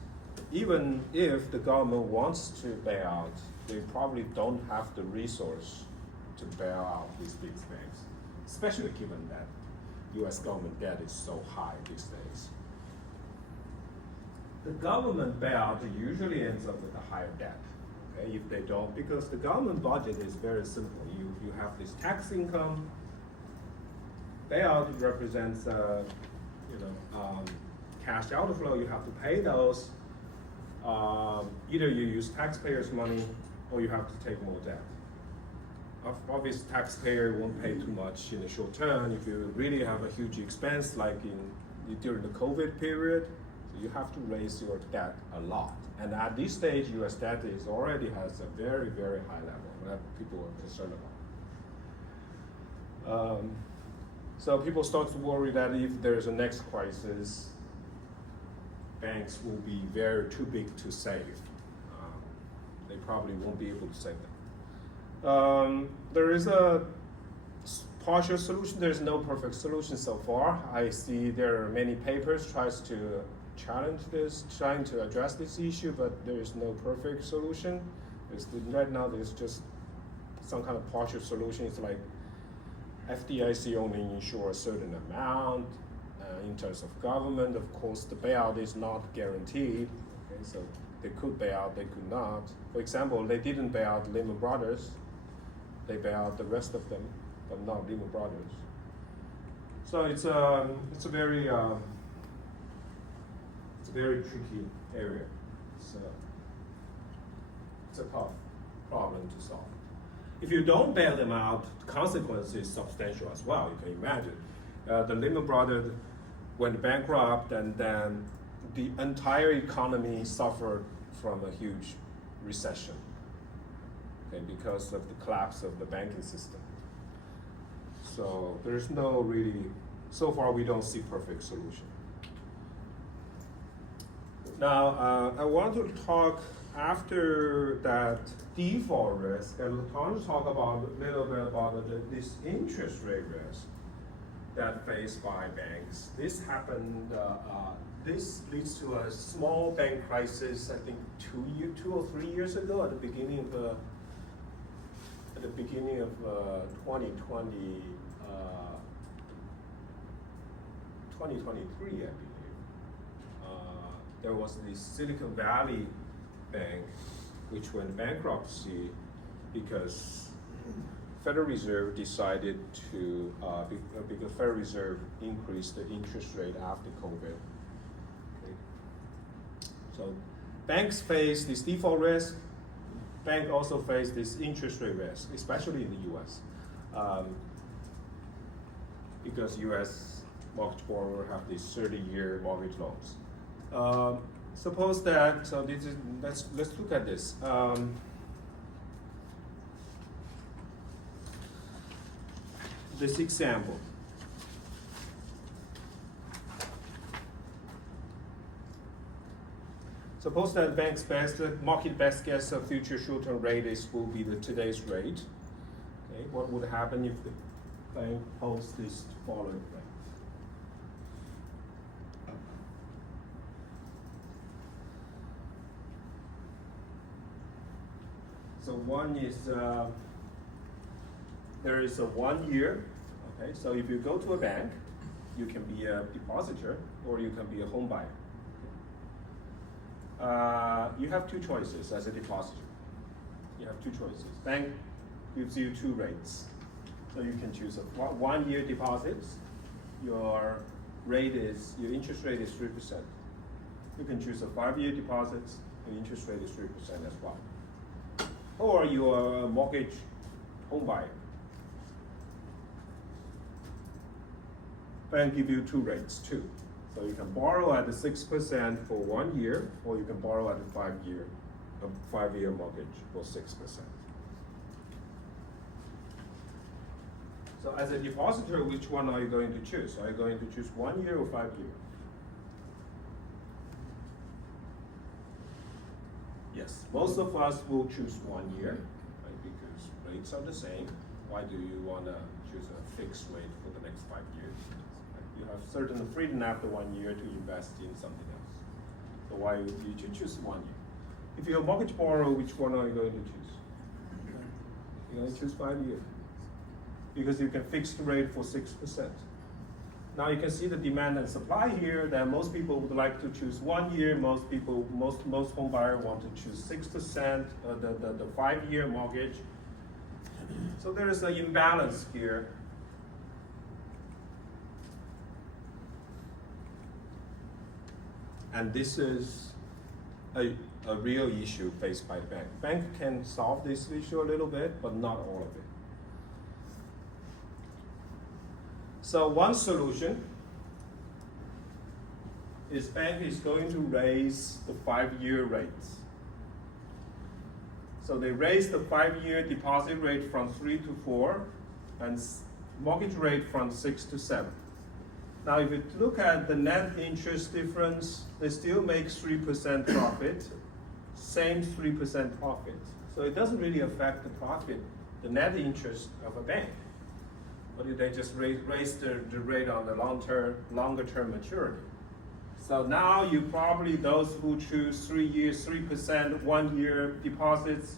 even if the government wants to bail out, they probably don't have the resource to bail out these big banks, especially given that US government debt is so high these days. The government bailout usually ends up with a higher debt. Okay, if they don't, because the government budget is very simple. You have this tax income. Bailout represents cash outflow. You have to pay those. Either you use taxpayers' money or you have to take more debt. Obviously, taxpayer won't pay too much in the short term. If you really have a huge expense, like during the COVID period, you have to raise your debt a lot. And at this stage, U.S. debt already has a very, very high level that people are concerned about. So people start to worry that if there's a next crisis, banks will be too big to save. They probably won't be able to save them. There is a partial solution. There's no perfect solution so far. I see there are many papers trying to challenge this, trying to address this issue, but there is no perfect solution. Right now, there's just some kind of partial solution. It's like FDIC only insure a certain amount. In terms of government, of course, the bailout is not guaranteed. Okay, so they could bail out, they could not. For example, they didn't bail out Lehman Brothers. They bail out the rest of them, but not Lehman Brothers. So it's a very tricky area. It's a tough problem to solve. If you don't bail them out, the consequence is substantial as well. You can imagine. The Lehman Brothers went bankrupt, and then the entire economy suffered from a huge recession, okay, because of the collapse of the banking system. So there's no really, so far we don't see perfect solution. Now, I want to talk after that default risk, and I want to talk about a little bit about this interest rate risk that faced by banks. This happened, this leads to a small bank crisis, I think 2 or 3 years ago at the beginning of 2023, I believe. There was this Silicon Valley Bank which went bankruptcy because Federal Reserve decided to, because Federal Reserve increased the interest rate after COVID. Okay. So banks face this default risk. Bank also face this interest rate risk, especially in the US. Because US mortgage borrowers have these 30-year mortgage loans. Suppose that, so this is, let's look at this. This example. Suppose that bank's market best guess of future short-term rate will be today's rate. Okay, what would happen if the bank holds this following rate? So one is, there is a 1 year, okay? So if you go to a bank, you can be a depositor or you can be a home buyer. You have two choices as a depositor. You have two choices. Bank gives you two rates. So you can choose a 1 year deposits. Your interest rate is 3%. You can choose a 5-year deposits, your interest rate is 3% as well. Or you are a mortgage home buyer. Bank give you two rates too. So you can borrow at 6% for 1 year, or you can borrow at a 5-year mortgage for 6%. So as a depositor, which one are you going to choose? Are you going to choose 1 year or 5 year? Yes, most of us will choose 1 year, right? Because rates are the same. Why do you want to choose a fixed rate for the next 5 years? You have certain freedom after 1 year to invest in something else. So why would you choose 1 year? If you're a mortgage borrower, which one are you going to choose? You're going to choose 5 years. Because you can fix the rate for 6%. Now you can see the demand and supply here, that most people would like to choose 1 year, most home buyer want to choose 6%, the 5-year mortgage. So there is an imbalance here. And this is a real issue faced by the bank. Bank can solve this issue a little bit, but not all of it. So one solution is bank is going to raise the 5-year rates. So they raise the 5-year deposit rate from 3 to 4 and mortgage rate from 6 to 7. Now if you look at the net interest difference, they still make 3% profit, same 3% profit. So it doesn't really affect the profit, the net interest of a bank. But they just raise the rate on the longer term maturity. So now you probably, those who choose 3 years, 3%, 1 year deposits,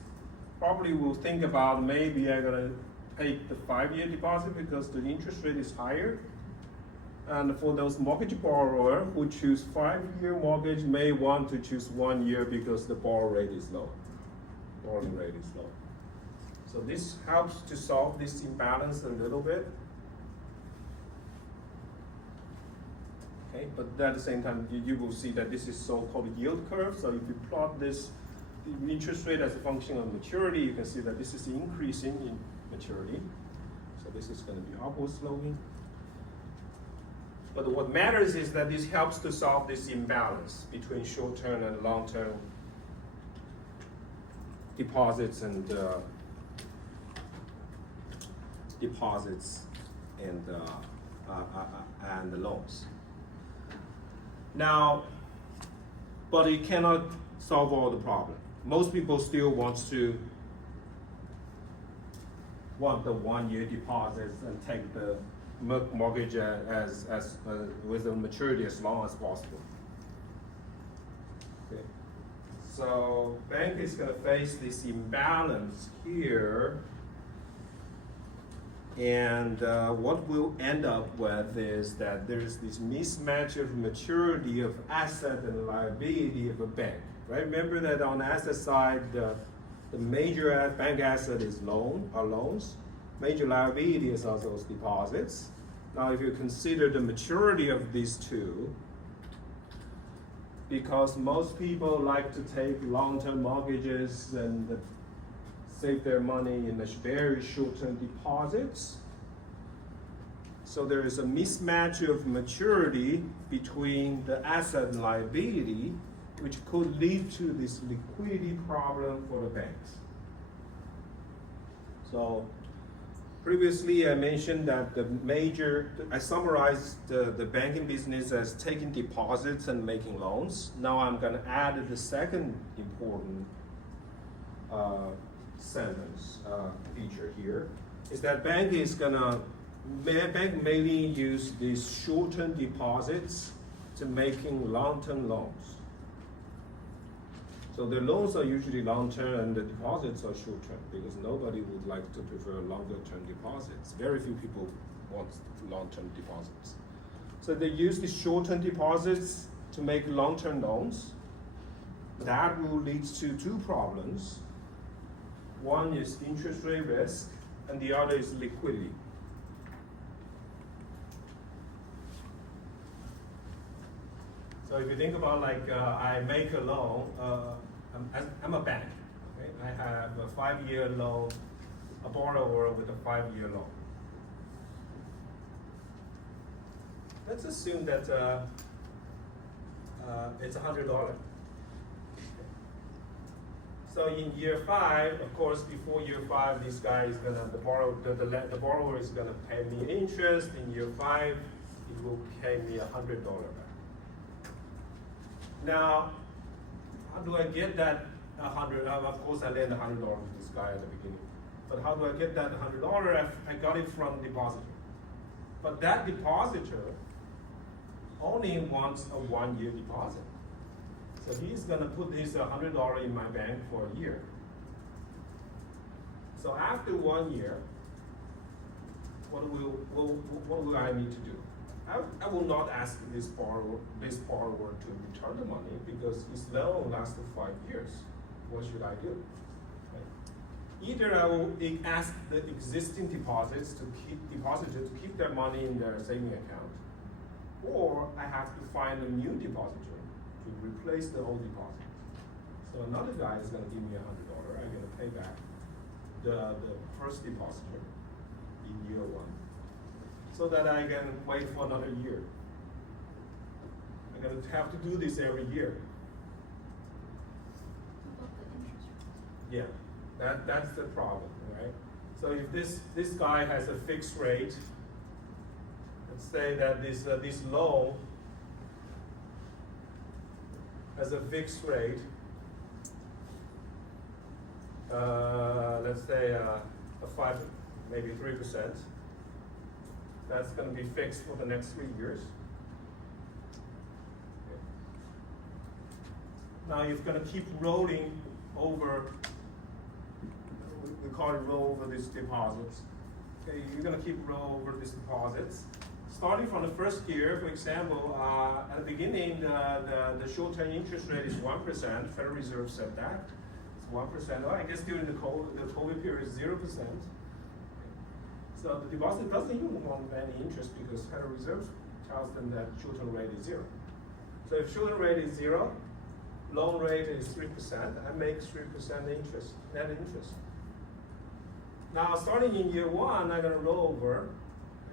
probably will think about maybe I'm gonna take the 5-year deposit because the interest rate is higher. And for those mortgage borrower who choose 5-year mortgage may want to choose 1 year because the borrowing rate is low. So this helps to solve this imbalance a little bit. Okay, but at the same time, you will see that this is so-called yield curve. So if you plot this, the interest rate as a function of maturity, you can see that this is increasing in maturity. So this is going to be upward sloping. But what matters is that this helps to solve this imbalance between short-term and long-term deposits and the loans. Now, but it cannot solve all the problem. Most people still want the 1-year deposits and take the mortgage as with a maturity as long as possible. Okay. So bank is going to face this imbalance here, and what we'll end up with is that there's this mismatch of maturity of asset and liability of a bank. Right? Remember that on the asset side, the major bank asset is loans. Major liability is also those deposits. Now, if you consider the maturity of these two, because most people like to take long-term mortgages and save their money in the very short-term deposits. So there is a mismatch of maturity between the asset and liability, which could lead to this liquidity problem for the banks. So previously I mentioned that I summarized the banking business as taking deposits and making loans. Now I'm going to add the second important feature here, is that bank mainly use these short-term deposits to making long-term loans. So the loans are usually long-term and the deposits are short-term because nobody would like to prefer longer-term deposits. Very few people want long-term deposits. So they use the short-term deposits to make long-term loans. That will lead to two problems. One is interest rate risk, and the other is liquidity. So if you think about I make a loan, I'm a bank, okay? I have a 5-year loan, a borrower with a 5-year loan. Let's assume that it's $100. So in year 5, of course, before year 5, this guy is gonna, the borrower is gonna pay me interest. In year 5, he will pay me $100 back. Now, how do I get that 100? Of course, I lend $100 to this guy at the beginning. But how do I get that $100? I got it from the depositor. But that depositor only wants a 1-year deposit. So he's gonna put his $100 in my bank for a year. So after 1 year, what will I need to do? I will not ask this borrower to return the money because his loan lasted 5 years. What should I do? Right? Either I will ask the existing depositors to keep their money in their saving account, or I have to find a new depositor to replace the old deposit. So another guy is going to give me $100. I'm going to pay back the first depositor in year 1, so that I can wait for another year. I'm going to have to do this every year. What about the interest rate? Yeah, that's the problem, right? So if this guy has a fixed rate, let's say that this loan has a fixed rate, let's say a 5, maybe 3%. That's going to be fixed for the next 3 years. Okay. Now you're going to keep rolling over. We call it roll over these deposits. Okay, you're going to keep roll over these deposits. Starting from the first year, for example, at the beginning, the short-term interest rate is 1%. Federal Reserve said that. It's 1%. Well, I guess during the COVID period, it's 0%. So the deposit doesn't even want any interest because Federal Reserve tells them that short-term rate is 0. So if short-term rate is 0, loan rate is 3%, I make 3% interest, net interest. Now starting in year 1, I'm going to roll over,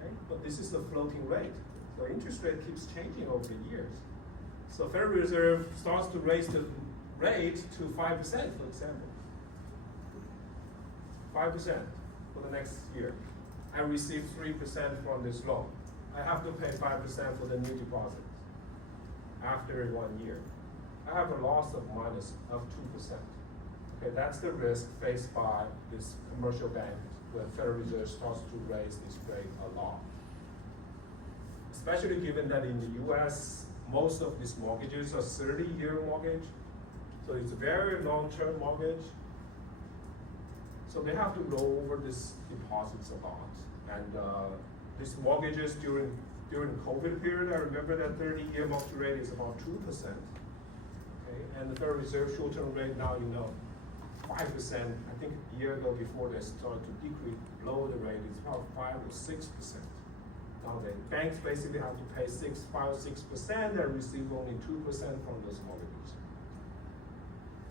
okay? But this is the floating rate. So interest rate keeps changing over the years. So Federal Reserve starts to raise the rate to 5%, for example. 5% for the next year. I receive 3% from this loan. I have to pay 5% for the new deposits after 1 year. I have a loss of minus of 2%. Okay, that's the risk faced by this commercial bank when Federal Reserve starts to raise this rate a lot. Especially given that in the US, most of these mortgages are 30-year mortgage. So it's a very long-term mortgage. So they have to roll over these deposits a lot. And these mortgages during COVID period, I remember that 30-year mortgage rate is about 2%. Okay, and the Federal Reserve short-term rate now, 5%. I think a year ago before they started to decrease, lower the rate, it's about 5 or 6%. Now the banks basically have to pay 5 or 6% and receive only 2% from those mortgages.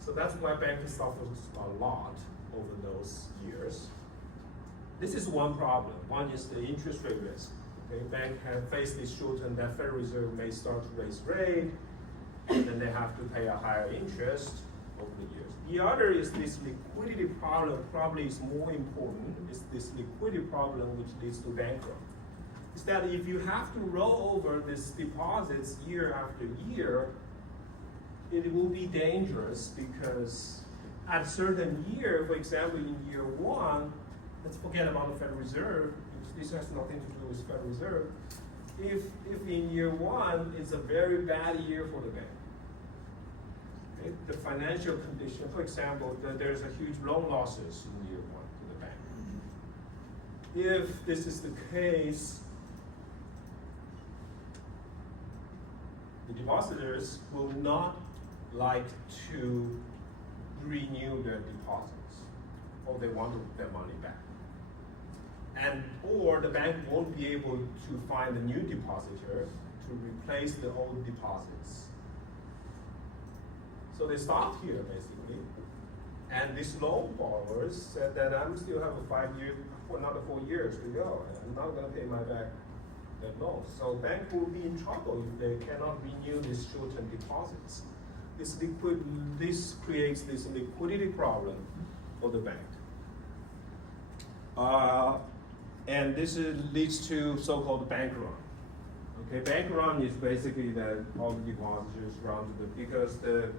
So that's why banking suffers a lot over those years. This is one problem. One is the interest rate risk. Okay, bank have faced this short-term that Federal Reserve may start to raise rate, and then they have to pay a higher interest over the years. The other is this liquidity problem, probably is more important, is this liquidity problem which leads to bankrupt. Is that if you have to roll over these deposits year after year, it will be dangerous because at a certain year, for example, in year 1, let's forget about the Federal Reserve, because this has nothing to do with Federal Reserve. If in year 1, it's a very bad year for the bank. Okay? The financial condition, for example, there's a huge loan losses in year 1 to the bank. If this is the case, the depositors will not like to renew their deposits, or they want their money back. Or the bank won't be able to find a new depositor to replace the old deposits. So they stopped here basically. And these loan borrowers said that I still have another 4 years to go, and I'm not going to pay my back that loan. So bank will be in trouble if they cannot renew these short-term deposits. This creates this liquidity problem for the bank. And this leads to so-called bank run. Okay, bank run is basically that all the depositors run to because the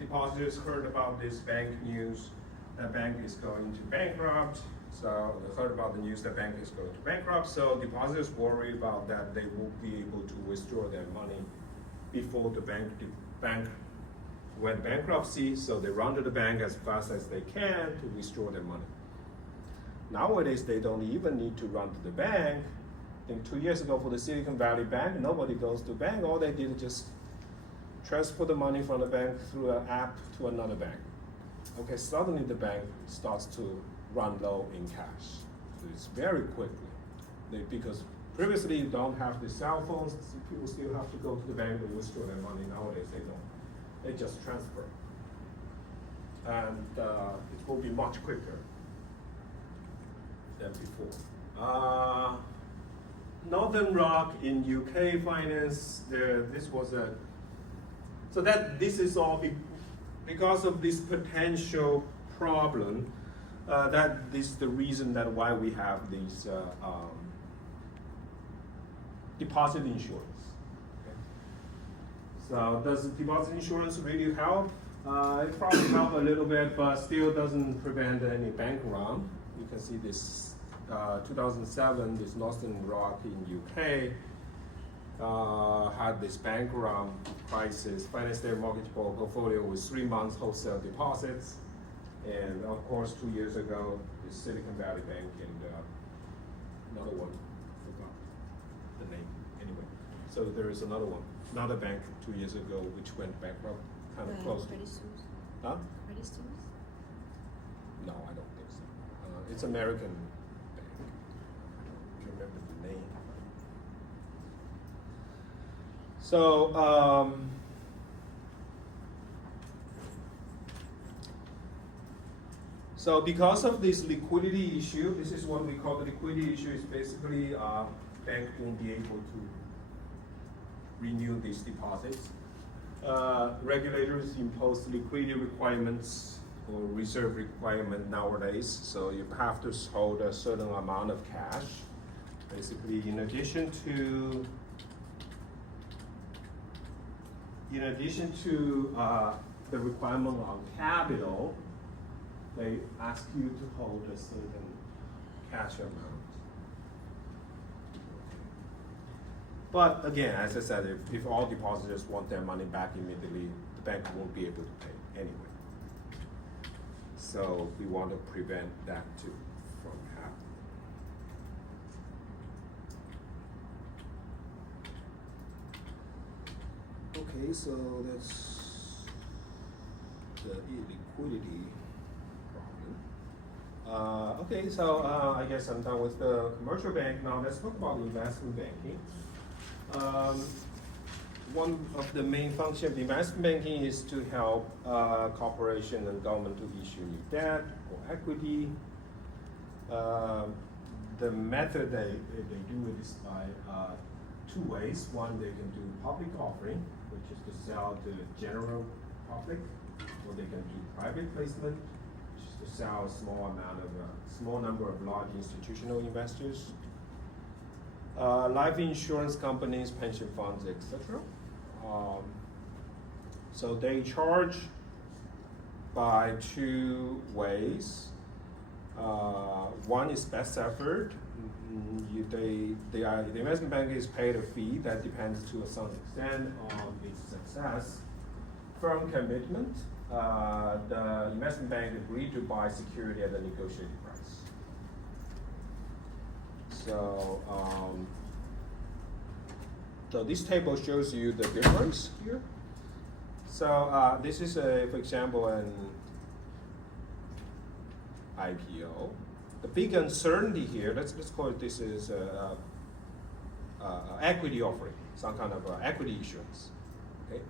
depositors heard about this bank news, that bank is going to bankrupt. So they heard about the news that bank is going to bankrupt. So depositors worry about that they won't be able to withdraw their money before the bank went bankruptcy. So they run to the bank as fast as they can to withdraw their money. Nowadays, they don't even need to run to the bank. think 2 years ago for the Silicon Valley Bank, nobody goes to bank. All they did is just transfer the money from the bank through an app to another bank. Okay, suddenly the bank starts to run low in cash. So it's very quickly. Because previously you don't have the cell phones, people still have to go to the bank to withdraw their money. Nowadays they don't. They just transfer. And it will be much quicker than before. Northern Rock in UK finance, this was a, so that this is all because of this potential problem, that this is the reason that why we have these deposit insurance. Okay. So does deposit insurance really help? It probably help a little bit, but still doesn't prevent any bank run. You can see this 2007, this Northern Rock in UK had this bank run crisis, financed their mortgage portfolio with 3 months wholesale deposits. And of course, 2 years ago, the Silicon Valley Bank and another one, forgot the name anyway. So there is another one, another bank 2 years ago which went bankrupt, kind of close to. Credit Suisse. Huh? Credit Suisse. No, I don't think so. It's American bank. I don't remember the name. So because of this liquidity issue, this is what we call the liquidity issue. Is basically bank won't be able to renew these deposits. Regulators impose liquidity requirements or reserve requirement nowadays. So you have to hold a certain amount of cash. Basically, in addition to the requirement on capital, they ask you to hold a certain cash amount. But again, as I said, if all depositors want their money back immediately, the bank won't be able to pay anyway. So we want to prevent that too from happening. Okay, so that's the liquidity problem. Okay, so I guess I'm done with the commercial bank. Now let's talk about investment banking. One of the main functions of investment banking is to help corporation and government to issue new debt or equity. The method they do it is by two ways. One, they can do public offering, which is to sell to the general public, or they can do private placement, which is to sell a small number of large institutional investors. Life insurance companies, pension funds, etc. So they charge by two ways. One is best effort. The investment bank is paid a fee that depends to some extent on its success. Firm commitment. The investment bank agreed to buy security at a negotiated price. So this table shows you the difference here. So this is for example, an IPO. The big uncertainty here, let's call it this is equity offering, some kind of equity issuance. Okay.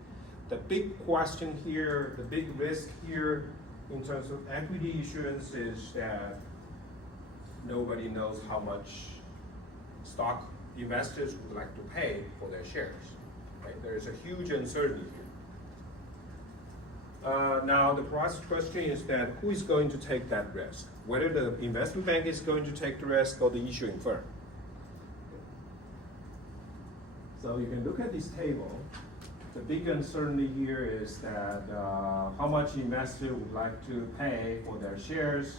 The big question here, the big risk here in terms of equity issuance is that nobody knows how much stock investors would like to pay for their shares. Right? There is a huge uncertainty here. Now the question is that who is going to take that risk? Whether the investment bank is going to take the risk or the issuing firm. So you can look at this table. The big uncertainty here is that how much investor would like to pay for their shares.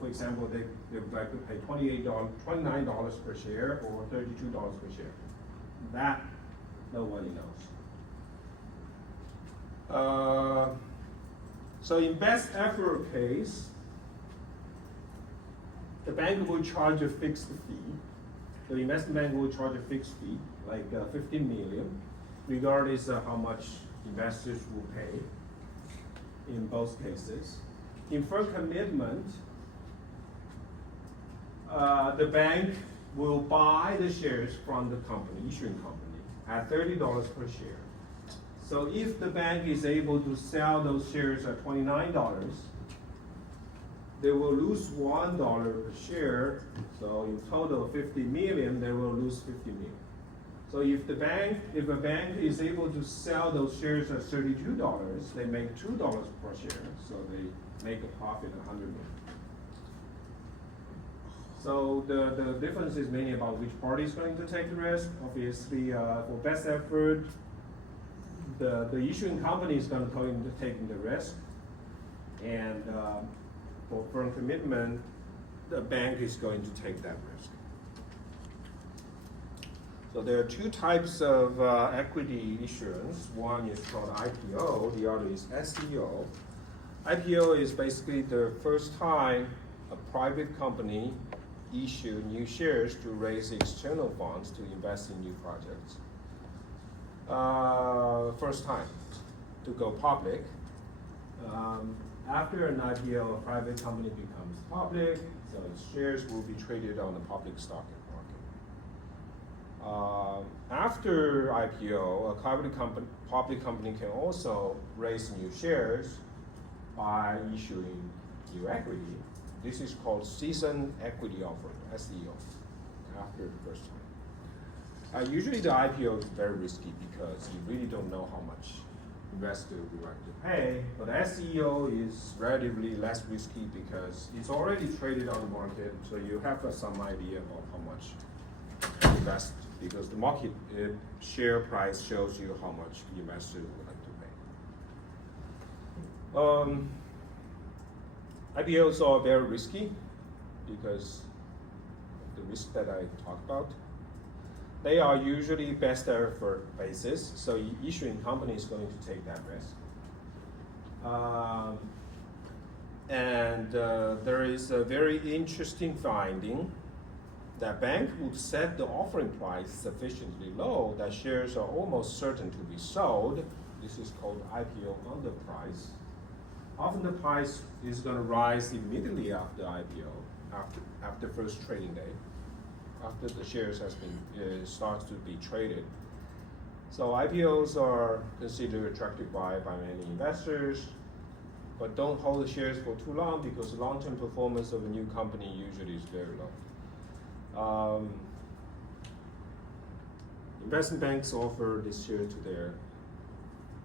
For example, they would like to pay $29 per share or $32 per share. That nobody knows. So in best effort case, the bank will charge a fixed fee, the investment bank will charge a fixed fee, like 15 million, regardless of how much investors will pay in both cases. In firm commitment, the bank will buy the shares from the company, issuing company, at $30 per share. So if the bank is able to sell those shares at $29, they will lose $1 per share. So in total 50 million, they will lose 50 million. So if a bank is able to sell those shares at $32, they make $2 per share. So they make a profit of 100 million. So the difference is mainly about which party is going to take the risk. Obviously, for best effort, the issuing company is going to take the risk, and for firm commitment, the bank is going to take that risk. So there are two types of equity issuance. One is called IPO, the other is SEO. IPO is basically the first time a private company issue new shares to raise external funds to invest in new projects. First time to go public. After an IPO, a private company becomes public, so its shares will be traded on the public stock market. After IPO, a public company can also raise new shares by issuing new equity. This is called seasoned equity offering, SEO, after the first time. Usually the IPO is very risky because you really don't know how much investor would like to pay, but SEO is relatively less risky because it's already traded on the market, so you have some idea about how much to invest, because the market share price shows you how much the investor would like to pay. IPOs are very risky because of the risk that I talked about. They are usually best effort basis, so issuing company is going to take that risk. There is a very interesting finding that bank would set the offering price sufficiently low that shares are almost certain to be sold. This is called IPO underprice. Often the price is going to rise immediately after IPO, after first trading day, after the shares has been starts to be traded. So IPOs are considered attractive by many investors, but don't hold the shares for too long because the long-term performance of a new company usually is very low. Investment banks offer this share to their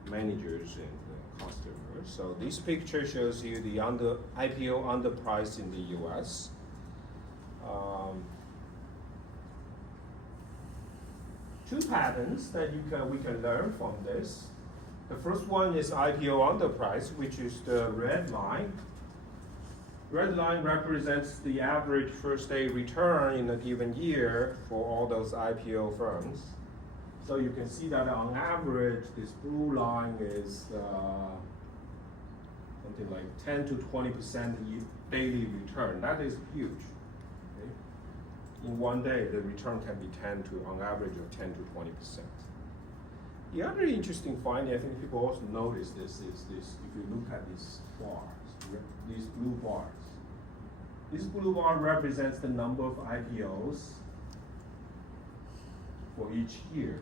managers and customers. So this picture shows you the IPO underprice in the US. Two patterns that we can learn from this. The first one is IPO underprice, which is the red line. Red line represents the average first day return in a given year for all those IPO firms. So you can see that on average, this blue line is something like 10 to 20% daily return. That is huge. Okay? In one day, the return can be on average of 10 to 20%. The other interesting finding, I think people also notice this, is this, if you look at these bars, these blue bars. This blue bar represents the number of IPOs for each year.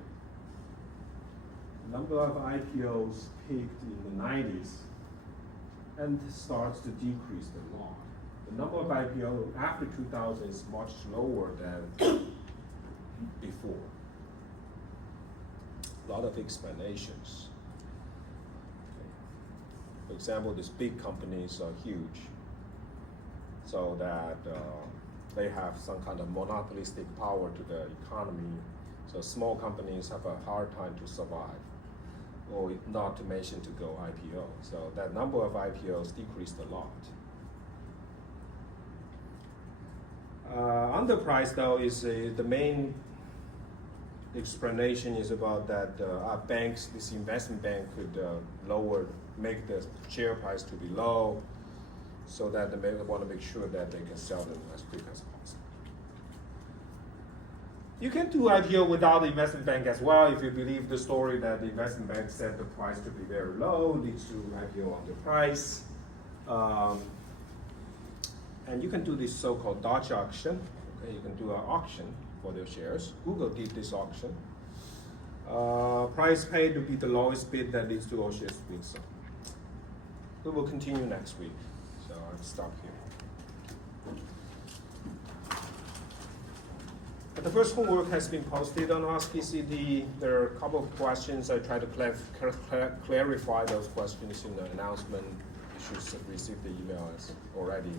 The number of IPOs peaked in the 90s and starts to decrease a lot. The number of IPOs after 2000 is much lower than before. A lot of explanations. Okay. For example, these big companies are huge, so that they have some kind of monopolistic power to the economy. So small companies have a hard time to survive, or not to mention to go IPO. So that number of IPOs decreased a lot. Underprice, though, is the main explanation is about that banks, this investment bank could make the share price to be low, so that they want to make sure that they can sell them as quick as You can do IPO without the investment bank as well if you believe the story that the investment bank said the price to be very low, leads to IPO under price. And you can do this so-called Dutch auction. Okay, you can do an auction for their shares. Google did this auction. Price paid to be the lowest bid that leads to all shares being sold. We will continue next week, so I'll stop here. But the first homework has been posted on AskPCD. There are a couple of questions. I try to clarify those questions in the announcement. You should have received the emails already.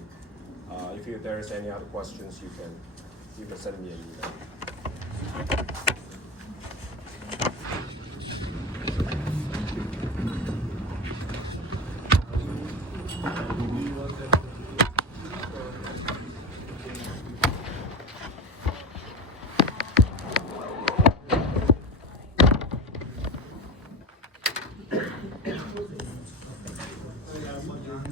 If there is any other questions, you can send me an email.